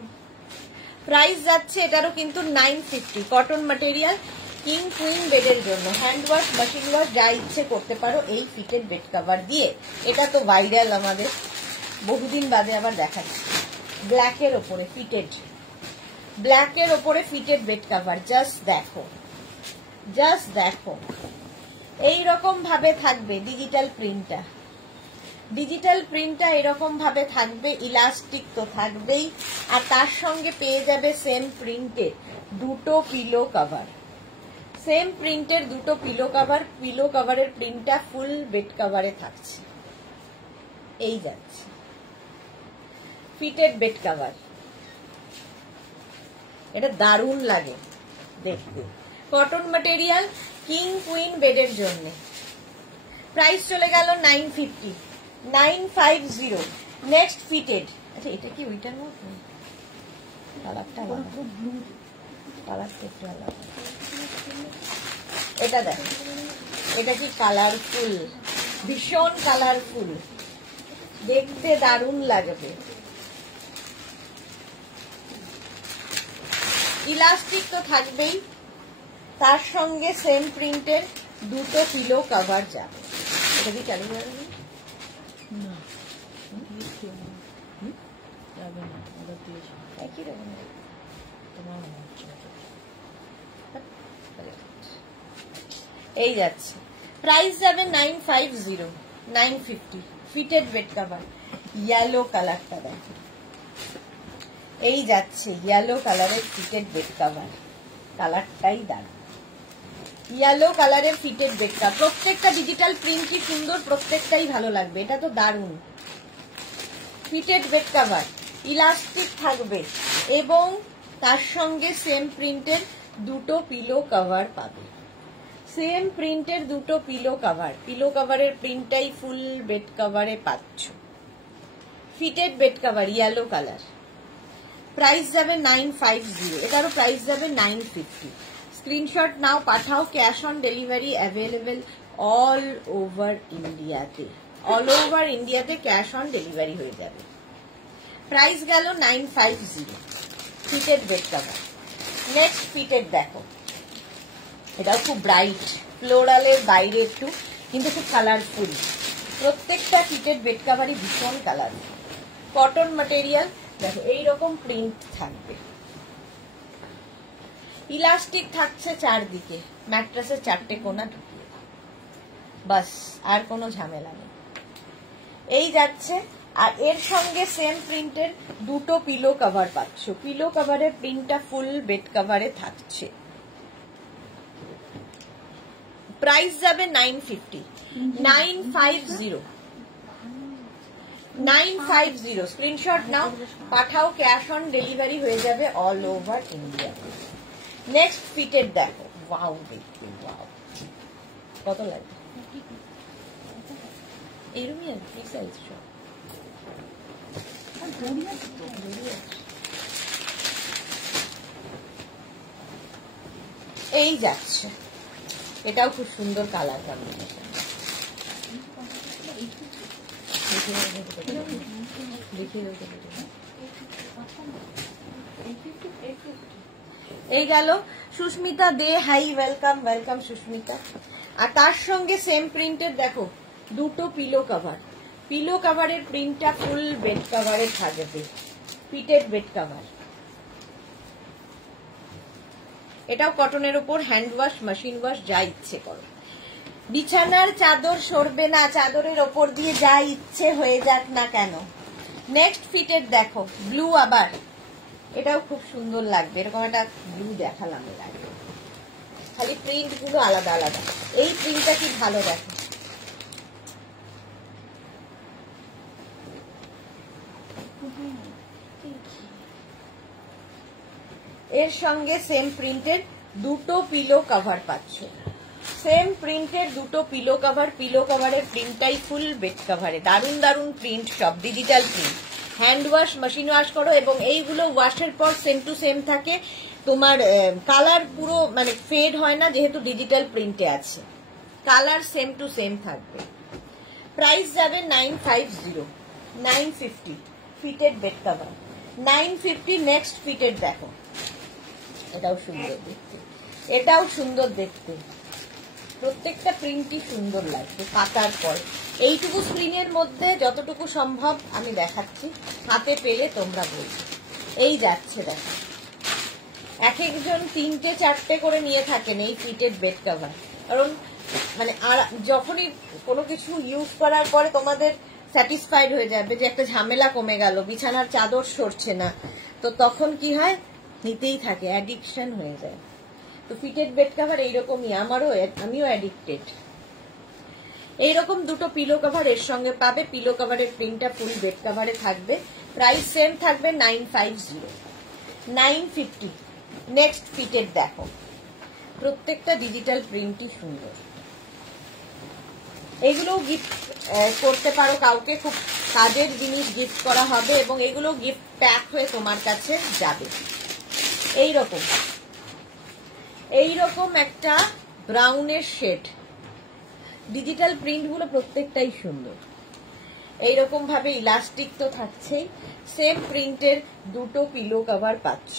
Price যাচ্ছে এটারও কিন্তু 950, কটন ম্যাটেরিয়াল, কিং কুইন বেডের জন্য, হ্যান্ড ওয়াশ, মেশিন ওয়াশ, যা ইচ্ছে করতে পারো এই ফিটেড বেড কভার দিয়ে। এটা তো ভাইরাল, আমাদের বহুদিন বাদে আবার দেখাচ্ছি। ব্ল্যাকের ওপরে ফিটেড, ব্ল্যাকের ওপরে ফিটেড বেড কভার, জাস্ট দেখো, জাস্ট দেখো, এইরকম ভাবে থাকবে ডিজিটাল প্রিন্টটা, ডিজিটাল প্রিন্টটা এরকম ভাবে থাকবে, ইলাস্টিক তো থাকবেই, আর তার সঙ্গে পেয়ে যাবে সেম প্রিন্টের দুটো পিলো কভার, সেম প্রিন্টের দুটো পিলো কভার। পিলো কভারের প্রিন্টটা ফুল বেড কভারে থাকছে। এই যাচ্ছে ফিটেড বেড কভার, এটা দারুণ লাগে দেখতে, কটন ম্যাটেরিয়াল, কিং কুইন বেডের জন্য। প্রাইস চলে গেল 950, 950। Next fitted. আচ্ছা, এটা কি ওইটার মতো? কালারটা আলাদা, কালারটা একটু আলাদা। এটা দেখো, এটা কি কালারফুল, ভীষণ কালারফুল। দেখতে দারুণ লাগবে। ইলাস্টিক তো থাকবেই, তার সঙ্গে সেম প্রিন্টের দুটো পিলো কভার যাবে। এটা কি চালু যাবে না? একই রকম এই যাচ্ছে। প্রাইস যাবে 950, 950। ফিটেড বেড কভার, ইয়েলো কালারটা দেখো, এই যাচ্ছে ইয়েলো কালারের ফিটেড বেড কভার, কালারটাই দারুণ। ইয়েলো কালারের ফিটেড বেড কভার, প্রত্যেকটা ডিজিটাল প্রিন্টই সুন্দর, প্রত্যেকটাই ভালো লাগবে। এটা তো দারুণ ফিটেড বেড কভার, ইলাস্টিক থাকবে এবং তার সঙ্গে সেম প্রিন্টের দুটো পিলো কভার পাবে। সেম প্রিন্টের দুটো পিলো কভার, পিলো কভারের প্রিন্টটাই ফুল বেড কভারে পাচ্ছ। Fitted bed cover yellow colour, price যাবে 950, এটারও প্রাইস যাবে 950। স্ক্রিনশট নাও, পাঠাও। Cash on delivery available all over ইন্ডিয়াতে, অল ওভার ইন্ডিয়াতে ক্যাশ অন ডেলিভারি হয়ে যাবে। প্রাইস গেল 950, fitted bed cover. Next fitted দেখো, এটাও খুব ব্রাইট, ফ্লোরালের বাইরে একটু, কিন্তু খুব কালারফুল। প্রত্যেকটা ফিটেড বেড কভারই ভীষণ কালারফুল। কটন ম্যাটেরিয়াল, দেখো এইরকম প্রিন্ট থাকবে, ইলাস্টিক থাকছে চারদিকে, ম্যাট্রেসের চারটে কোণা ঢুকিয়ে, বাস আর কোনো ঝামেলা নেই। এই যাচ্ছে, আর এর সঙ্গে সেম প্রিন্টের দুটো পিলো কভার পাচ্ছ। পিলো কভারের প্রিন্টটা ফুল বেড কভারে থাকছে। প্রাইস যাবে 950, 950, 950। স্ক্রিনশট নাও, পাঠাও। ক্যাশ অন ডেলিভারি হয়ে যাবে all over India. Next fitted দেখো, ওয়াও দেখতে, ওয়াও কত লাগে, এরকমই আছে ফ্রি সাইজ সব। এই যাচ্ছে, এটাও খুব সুন্দর কালার কম্বিনেশন। এই গেল সুস্মিতা দে, হাই ওয়েলকাম, ওয়েলকাম সুস্মিতা। আর তার সঙ্গে সেম প্রিন্টের দেখো দুটো পিলো কভার, পিলো কভারের প্রিন্টটা ফুল বেড কভারে থাকবে, ফিটেড বেড কভার। এটাও কটনের উপর, হ্যান্ড ওয়াশ, মেশিন ওয়াশ, যা ইচ্ছে করো। বিছানার চাদর সরবে না, চাদরের ওপর দিয়ে যা ইচ্ছে হয়ে যাক না কেন। নেক্সট ফিটেড দেখো, ব্লু, আবার এটাও খুব সুন্দর লাগবে। এরকম একটা ব্লু দেখালাম এর আগে, খালি প্রিন্ট গুলো আলাদা আলাদা। এই প্রিন্টটা কি ভালো দেখো, এর সঙ্গে সেম প্রিন্টের দুটো পিলো কভার পাচ্ছ। সেম প্রিন্টের দুটো পিলো কভার, পিলো কভারের প্রিন্টটাই ফুল বেড কভারে। দারুণ দারুণ প্রিন্ট, সব digital print. Hand wash, machine wash করো, এবং এইগুলো ওয়াশের পর সেম টু সেম থাকে। তোমার কালার পুরো মানে ফেড হয় না, যেহেতু ডিজিটাল প্রিন্টে আছে, কালার সেম টু সেম থাকবে। প্রাইস যাবে 950, 950 fitted bed cover, 950। Next fitted দেখো, এটাও সুন্দর দেখতে, এটাও সুন্দর দেখতে। প্রত্যেকটা প্রিন্টই সুন্দর লাগবে পাতার পর। এইটুকু স্ক্রিনের মধ্যে যতটুকু সম্ভব আমি দেখাচ্ছি, হাতে পেলে তোমরা বলবে। এই যাচ্ছে দেখো, এক একজন 3টে 4টে করে নিয়ে থাকেন এই ফিটেড বেড কভার, কারণ মানে আর যখনই কোনো কিছু ইউজ করার পরে তোমাদের স্যাটিসফাইড হয়ে যাবে যে একটা ঝামেলা কমে গেল, বিছানার চাদর সরছে না, তো তখন কি হয়, নিতেই থাকে, অ্যাডিকশন হয়ে যায়। তো ফিটেড বেড কভার এইরকমই, আমিও অ্যাডিক্টেড। এইরকম দুটো পিলো কভার এর সঙ্গে পাবে, পিলো কভারের প্রিন্টটা ফুল বেড কভারে থাকবে। প্রাইস সেম থাকবে 950, 950। নেক্সট ফিটেড দেখো, প্রত্যেকটা ডিজিটাল প্রিন্টই সুন্দর। এগুলো গিফট করতে পারো কাউকে, খুব কাজের জিনিস গিফট করা হবে, এবং এগুলো গিফট প্যাক হয়ে তোমার কাছে যাবে। এইরকম একটা ব্রাউনের শেড, ডিজিটাল প্রিন্ট গুলো প্রত্যেকটাই সুন্দর। এইরকম ভাবে ইলাস্টিক তো থাকছেই, সেম প্রিন্টের দুটো পিলো কভার পাচ্ছ।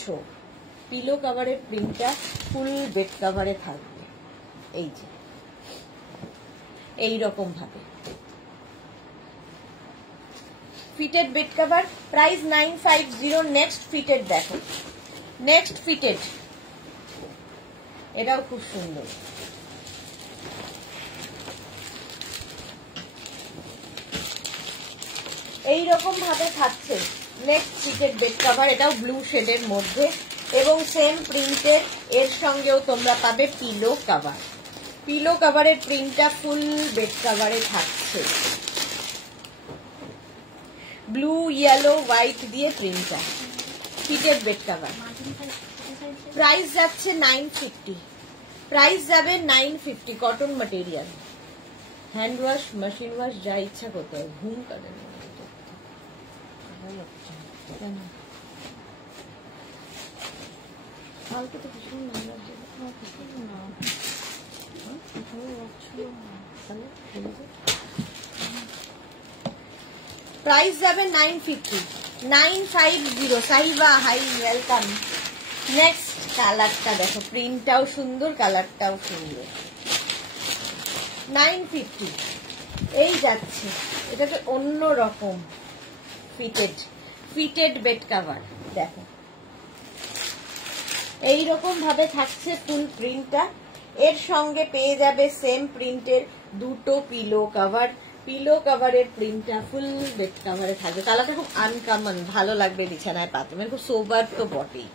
পিলো কভারের প্রিন্টটা ফুল বেড কভারে থাকবে, এই যে এইরকম ভাবে fitted bed cover, price 950। Next fitted দেখো, নেক্সট ফিটেড, এটাও খুব সুন্দর। এইরকম ভাবে থাকছে নেক্সট ফিটেড বেড কভার, এটাও ব্লু শেডের মধ্যে এবং সেম প্রিন্টের। এর সঙ্গেও তোমরা পাবে পিলো কভার। পিলো কভারের প্রিন্টটা ফুল বেড কভারে থাকছে, ব্লু ইয়েলো হোয়াইট দিয়ে প্রিন্টটা, ফিটেড বেড কভার। প্রাইস যাচ্ছে 950, প্রাইস যাবে 950। Cotton material, hand wash, machine wash, যা ইচ্ছা করতে হবে। ঘুম কাটে না কালকে তো ভীষণ নোংরা প্রাইস যাবে 950, 950। Saiba hi welcome. নেক্সট কালারটা দেখো, প্রিন্টটাও সুন্দর, কালারটাও সুন্দর। 950 এই যাচ্ছে, এটাকে অন্য রকম ফিটেড, ফিটেড বেড কভার দেখো, এইরকম ভাবে থাকছে ফুল প্রিন্টটা। এর সঙ্গে পেয়ে যাবে সেম প্রিন্টের দুটো পিলো কভার। পিলো কভারের প্রিন্টটা ফুল বেড কভারে থাকবে। কালারটা খুব আনকমন, ভালো লাগবে বিছানায় পাতলে, মানে খুব সোবার তো বটেই।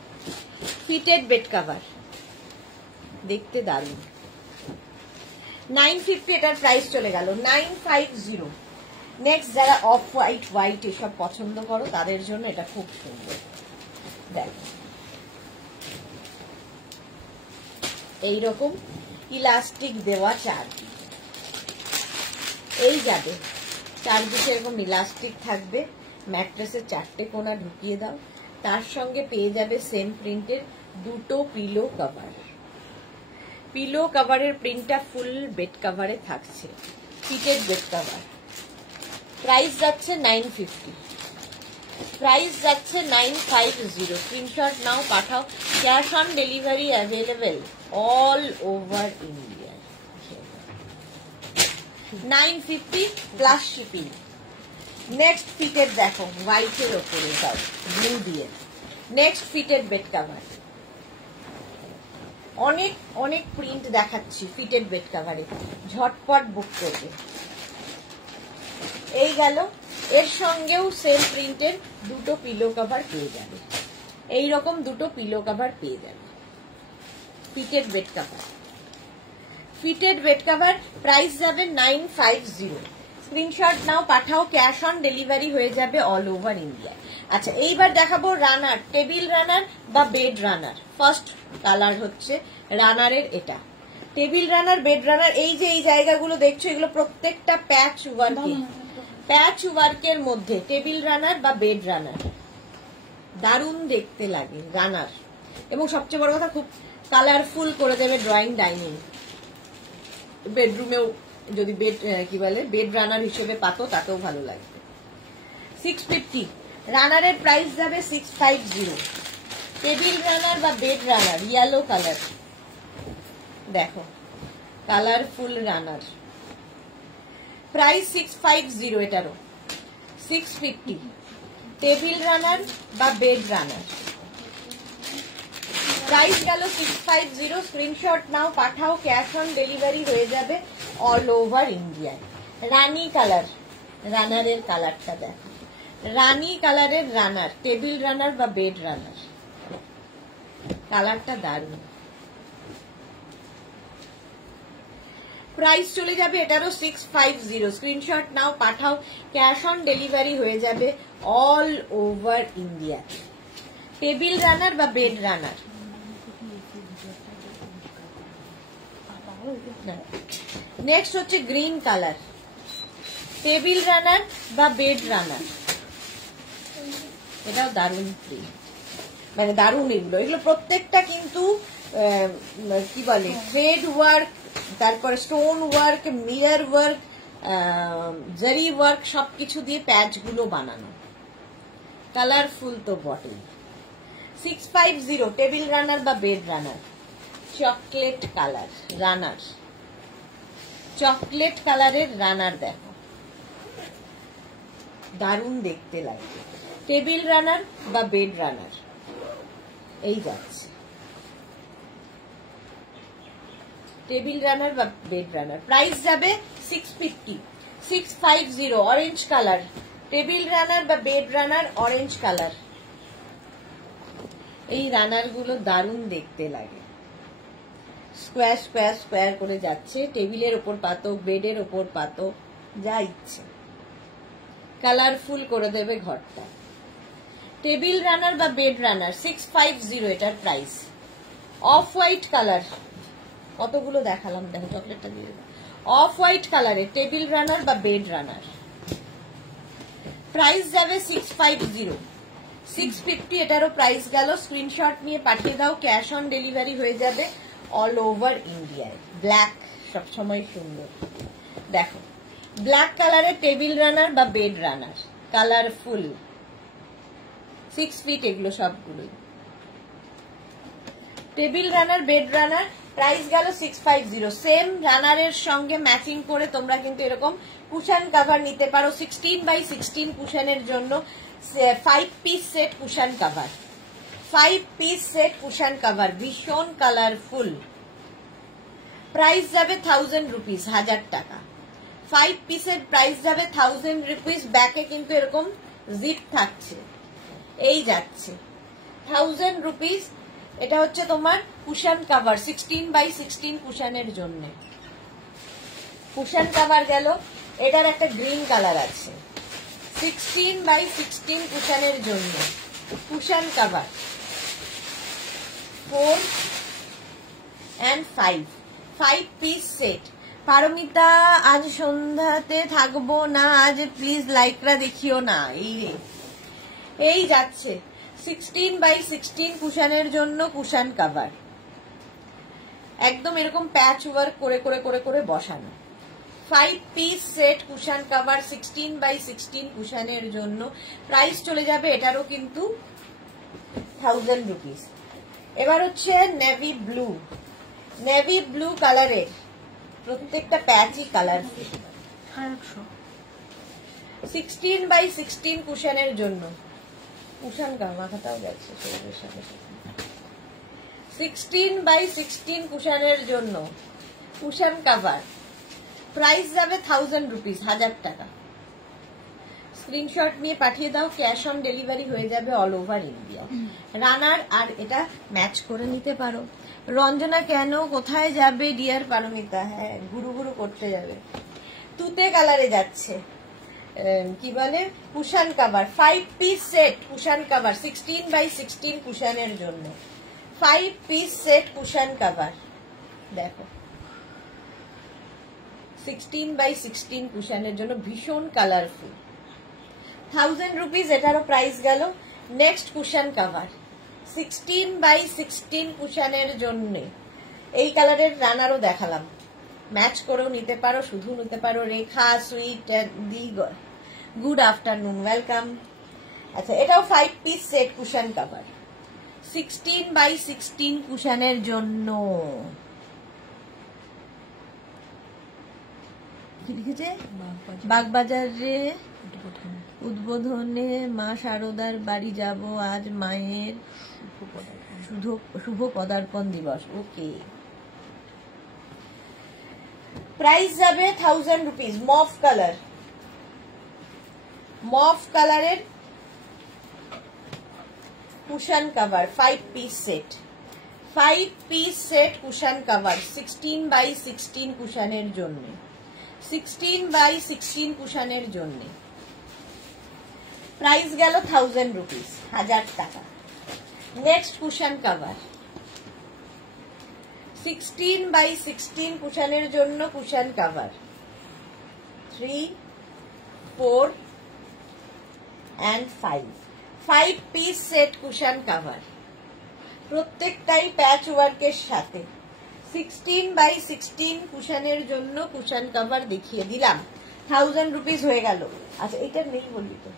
ফিটেড বেড কভার দেখতে দারুণ। 950 এটার প্রাইস চলে গেল 950। নেক্সট যারা অফ হোয়াইট, হোয়াইট এসব পছন্দ করো তাদের জন্য এটা খুব সুন্দর। দেখো এইরকম ইলাস্টিক দেওয়া চার্জ, এই যাবে চারদিকে এরকম ইলাস্টিক থাকবে, ম্যাট্রেসের চারটে কোণা ঢুকিয়ে দাও, তার সঙ্গে পেয়ে যাবে সেম প্রিন্টের দুটো পিলো কভার। পিলো কভারের প্রিন্টটা ফুল বেড কভারে থাকছে, ফিটেড বেড কভার। প্রাইস যাচ্ছে 950, প্রাইস যাচ্ছে 950। স্ক্রিনশট নাও, পাঠাও। Cash on delivery available all over India. 950 plus shipping. Next fitted দেখো, হোয়াইটের ওপরে দাও ব্লু দিয়ে। নেক্সট ফিটেড বেড কভার, অনেক অনেক প্রিন্ট দেখাচ্ছি ফিটেড বেড কভারে, ঝটপট বুক করবে। এই গেল, এর সঙ্গেও সেম প্রিন্টের দুটো পিলো কভার পেয়ে যাবে, এইরকম দুটো পিলো কভার পেয়ে যাবে। Fitted bed cover, fitted bed cover, price যাবে 950। স্ক্রিনশট নাও, পাঠাও। ক্যাশ অন ডেলিভারি হয়ে যাবে অল ওভার ইন্ডিয়া। আচ্ছা, এইবার দেখাবো রানার, টেবিল রানার বা বেড রানার। ফার্স্ট কালার হচ্ছে রানারের এটা, টেবিল রানার, বেড রানার। এই যে এই জায়গাগুলো দেখছো, এগুলো প্রত্যেকটা প্যাচ ওয়ার্ক, প্যাচ ওয়ার্কের মধ্যে টেবিল রানার বা বেড রানার। দারুণ দেখতে লাগে রানার, এবং সবচেয়ে বড় কথা খুব কালারফুল করে দেবে ড্রয়িং ডাইনিং, বেডরুমেও যদি বেড কি বলে বেড রানার হিসেবে পাতো তাতেও ভালো লাগবে। 650 রানারের প্রাইস যাবে 650। টেবিল রানার বা বেড রানার, ইয়েলো কালার দেখো, কালারফুল রানার। প্রাইস 650 এটারও। 650 টেবিল রানার বা বেড রানার, প্রাইস গেল 650। স্ক্রিনশট নাও, পাঠাও। ক্যাশ অন ডেলিভারি হয়ে যাবে অল ওভার ইন্ডিয়ায়। রানী কালার, রানারের কালারটা দেখো, রানী কালারের রানার, টেবিল রানার বা বেড রানার, কালারটা দারুণ। প্রাইস চলে যাবে এটারও 650। স্ক্রিনশট নাও, পাঠাও। ক্যাশ অন ডেলিভারি হয়ে যাবে all over India. Table runner বা বেড রানার। নেক্সট হচ্ছে গ্রিন কালার, টেবিল রানার বা বেড রানার, এটাও দারুণ প্রিন্ট, মানে দারুণ। এগুলো প্রত্যেকটা কিন্তু কি বলে থ্রেড ওয়ার্ক, তারপরে স্টোন ওয়ার্ক, মিরর ওয়ার্ক, জারি ওয়ার্ক সবকিছু দিয়ে প্যাচগুলো বানানো, কালারফুল তো বটেই। 650 টেবিল রানার বা বেড রানার, চকলেট কালার রানার, চকলেট কালারের রানার দেখো, দারুণ দেখতে লাগে। টেবিল রানার বা বেড রানার এই যাচ্ছে, টেবিল রানার বা বেড রানার। প্রাইস যাবে 650, 650 অরেঞ্জ কালার, টেবিল রানার বা বেড রানার অরেঞ্জ কালার। এই রানার গুলো দারুণ দেখতে লাগে, স্কোয়ার স্কোয়ার স্কোয়ার করে যাচ্ছে, টেবিলের ওপর পাতো, বেডের ওপর পাতো, যা ইচ্ছে, কালারফুল করে দেবে ঘরটা। টেবিল রানার বা বেড রানার 650 এটার প্রাইস। অফ হোয়াইট কালার, কতগুলো দেখালাম, দেখো চকলেটটা দিয়ে, অফ হোয়াইট কালারের টেবিল রানার বা বেড রানার, প্রাইস যাবে 650, 650 এটারও প্রাইস গেল। স্ক্রিনশট নিয়ে পাঠিয়ে দাও, ক্যাশ অন ডেলিভারি হয়ে যাবে অল ওভার ইন্ডিয়ায়। ব্ল্যাক সবসময় সুন্দর, দেখো ব্ল্যাক কালারের টেবিল রানার বা বেড রানার, কালারফুল, 6 ফিট এগুলো সবগুলোই। টেবিল রানার বেড রানার প্রাইস গেল 650। সেম রানারের সঙ্গে ম্যাচিং করে তোমরা কিন্তু এরকম কুশন কভার নিতে পারো। 16x16 কুশনের জন্য 5 piece set cushion cover, 5 piece set cushion cover, ভীষণ কালারফুল। প্রাইস যাবে 1000 রুপিস, 1000 টাকা। 5 পিসের প্রাইস যাবে 1000 রুপিস। ব্যাকে কিন্তু এরকম জিপ থাকছে, এই যাচ্ছে 1000 রুপিস। এটা হচ্ছে তোমার কুশন কভার, 16x16 কুশনের জন্য কুশন কভার গেল। এটার একটা গ্রিন কালার আছে, 16x16 কুশনের জন্য cushion cover 4 and 5 piece set. Paromita আজ সন্ধ্যাতে থাকবো না, আজ প্লিজ লাইকরা দেখিও না। এই যাচ্ছে 16x16 কুশনের জন্য কুশন কভার, একদম এরকম প্যাচ ওয়ার্ক করে করে করে করে বসানো। 5 piece set cushion cover 16x16 কুশনের জন্য। প্রাইস চলে যাবে এটারও কিন্তু 1000 রুপিস। এবার হচ্ছে নেভি ব্লু, নেভি ব্লু কালারের প্রত্যেকটা প্যাচই কালারফুল, 16x16 কুশনের জন্য কুশন মাথাটাও যাচ্ছে শরীরের সাথে সাথে। 16x16 কুশনের জন্য কুশন কভার, প্রাইস যাবে 1000 রুপিস, 1000 টাকা। স্ক্রিনশট নিয়ে পাঠিয়ে দাও, ক্যাশ অন ডেলিভারি হয়ে যাবে অল ওভার ইন্ডিয়া। রানার আর এটা ম্যাচ করে নিতে পারো। রঞ্জনা কেন কোথায় যাবে ডিয়ার পারমিতা? হ্যাঁ, ঘুরু ঘুরু করতে যাবে। তুতে কালারে যাচ্ছে, কি বলে cushion cover, 5 piece set cushion cover 16x16 কুশনের জন্য। 5 পিস সেট কুশন কভার দেখো, 16x16 কুশনের জন্য ভীষণ কালারফুল, 1000 রুপিস এটারও প্রাইস গেল। নেক্সট কুশন কভার 16x16 কুশনের জন্য, এই কালারের রানারও দেখালাম, ম্যাচ করেও নিতে পারো, শুধু নিতে পারো। রেখা সুইট দি গুড আফটারনুন, ওয়েলকাম। আচ্ছা, এটাও 5 piece set cushion cover 16x16 কুশনের জন্য। কি লিখেছে? বাগবাজারে উদ্বোধনে মা শারদার বাড়ি যাব, আজ মায়ের শুভ পদার্পণ দিবস। ওকে, প্রাইস যাবে 1000 রুপিস। মফ কালার, মফ কালারের cushion cover 5 piece set, 5 piece set cushion cover 16x16 কুশনের জন্য, 16x16 কুশনের জন্য। প্রাইস গেল 1000 রুপিস, 1000 টাকা। নেক্সট কুশন কভার 16x16 কুশনের জন্য cushion cover 3, 4 and 5 piece set cushion cover, প্রত্যেকটাই প্যাচ ওয়ার্কের সাথে। 16x16 কুশনের জন্য কুশন কভার দেখিয়ে দিলাম। 1000 রুপিস হয়ে গেল। আচ্ছা এটা নেই বললি তো,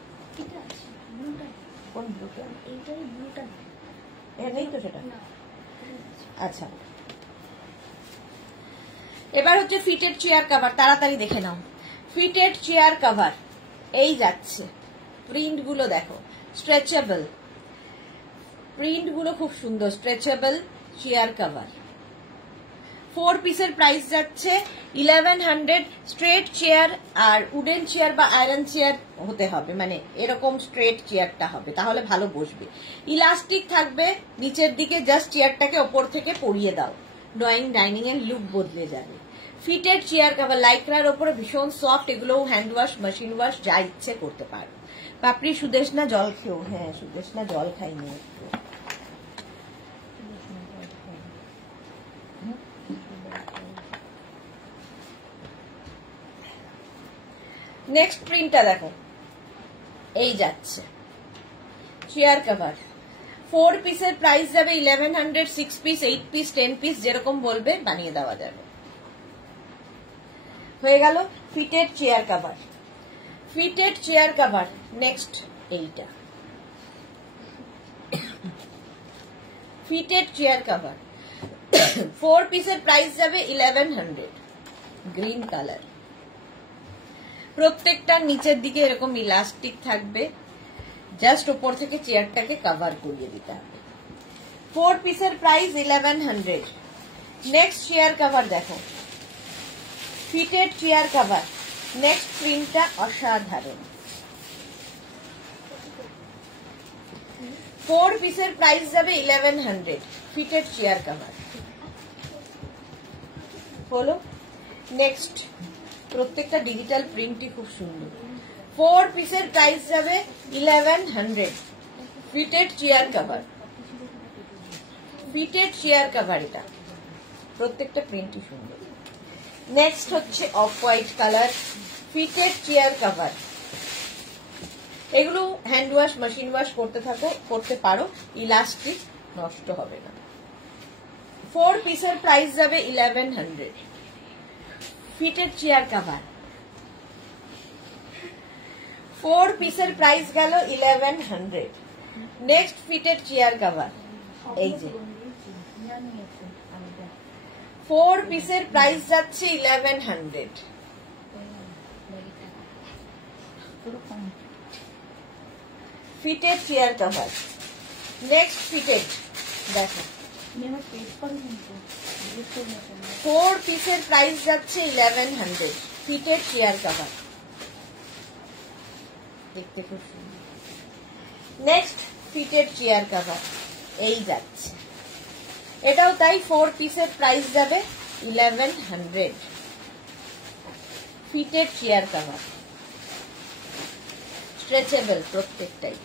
এটা আছে ব্লুটা, কোন ব্লুটা? এইটাই ব্লুটা নেই তো সেটা। না। আচ্ছা এবার হচ্ছে ফিটেড চেয়ার কভার, তাড়াতাড়ি দেখে নাও। ফিটেড চেয়ার কভার এই যাচ্ছে, প্রিন্ট গুলো দেখো, স্ট্রেচেবল প্রিন্ট গুলো খুব সুন্দর, স্ট্রেচেবল চেয়ার কভার। 4 পিসের প্রাইস যাচ্ছে 1100। স্ট্রেট চেয়ার আর উডেন চেয়ার বা আয়রন চেয়ার হতে হবে, মানে এরকম স্ট্রেট চেয়ারটা হবে, তাহলে ভালো বসবে। ইলাস্টিক থাকবে নিচের দিকে, জাস্ট চেয়ারটাকে ওপর থেকে পরিয়ে দাও, ড্রয়িং ডাইনিং এর লুক বদলে যাবে। ফিটেড চেয়ার কভার লাইক্রার ওপরে ভীষণ সফট, এগুলো হ্যান্ড ওয়াশ, মেশিন ওয়াশ, যা ইচ্ছে করতে পারো। পাপড়ি সুদেশনা জল খেও, হ্যাঁ সুদেশনা জল খাইনি একটু। নেক্সট প্রিন্টটা দেখো, এই যাচ্ছে চেয়ার কভার। 4 পিসের প্রাইস যাবে 1100। 6 পিস, 8 পিস, 10 পিস যেরকম বলবে বানিয়ে দেওয়া যাবে। হয়ে গেল fitted chair cover. Fitted chair cover next এইটা, ফিটেড চেয়ার কভার 4 পিসের প্রাইস যাবে 1100। গ্রিন কালার, প্রত্যেকটা নিচের দিকে এরকম ইলাস্টিক থাকবে, জাস্ট উপর থেকে চেয়ারটাকে কভার করিয়ে দিতে হবে। 4 পিসের প্রাইস 1100। নেক্সট চেয়ার কভার দেখো, ফিটেড চেয়ার কভার। নেক্সট প্রিন্টটা অসাধারণ। 4 পিসের প্রাইস যাবে 1100। ফিটেড চেয়ার কভার হলো। নেক্সট প্রত্যেকটা ডিজিটাল প্রিন্টই খুব সুন্দর। 4 পিসের প্রাইস যাবে 1100। Fitted chair cover, fitted chair cover, এটা প্রত্যেকটা প্রিন্টই সুন্দর। নেক্সট হচ্ছে off white colour, fitted chair cover. এগুলো হ্যান্ড ওয়াশ, মেশিন ওয়াশ করতে পারো, ইলাস্টিক নষ্ট হবে না। 4 পিসের প্রাইস যাবে 1100। ফিটেড চেয়ার কভার 4 পিসের প্রাইস গেল 1100। নেক্সট ফিটেড চেয়ার কভার, এই যে 4 পিসের প্রাইস যাচ্ছে 1100। Fitted chair cover. Next fitted দেখো, 4 পিসের প্রাইস যাচ্ছে 1100। ফিটেড চেয়ার কভার দেখতে খুব সুন্দর। নেক্সট ফিটেড চেয়ার কভার এই যাচ্ছে, এটাও তাই 4 পিসের প্রাইস যাবে 1100। ফিটেড চেয়ার কভার, স্ট্রেচেবল প্রত্যেকটাই।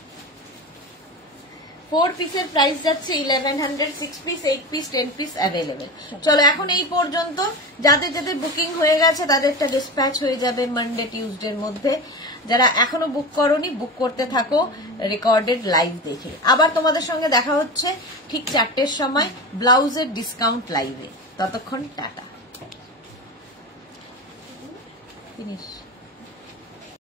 4 পিসের প্রাইস যাচ্ছে 1100। 6 পিস, 8 পিস, 10 পিস অ্যাভেলেবেল। চলো এখন এই পর্যন্ত। যাদের যাদের বুকিং হয়ে গেছে তাদেরটা ডিসপ্যাচ হয়ে যাবে মানডে টিউসডের মধ্যে। যারা এখনো বুক করোনি, বুক করতে থাকো রেকর্ডেড লাইভ দেখে। আবার তোমাদের সঙ্গে দেখা হচ্ছে ঠিক 4টের সময় ব্লাউজের ডিসকাউন্ট লাইভে। ততক্ষণ টাটা, ফিনিশ।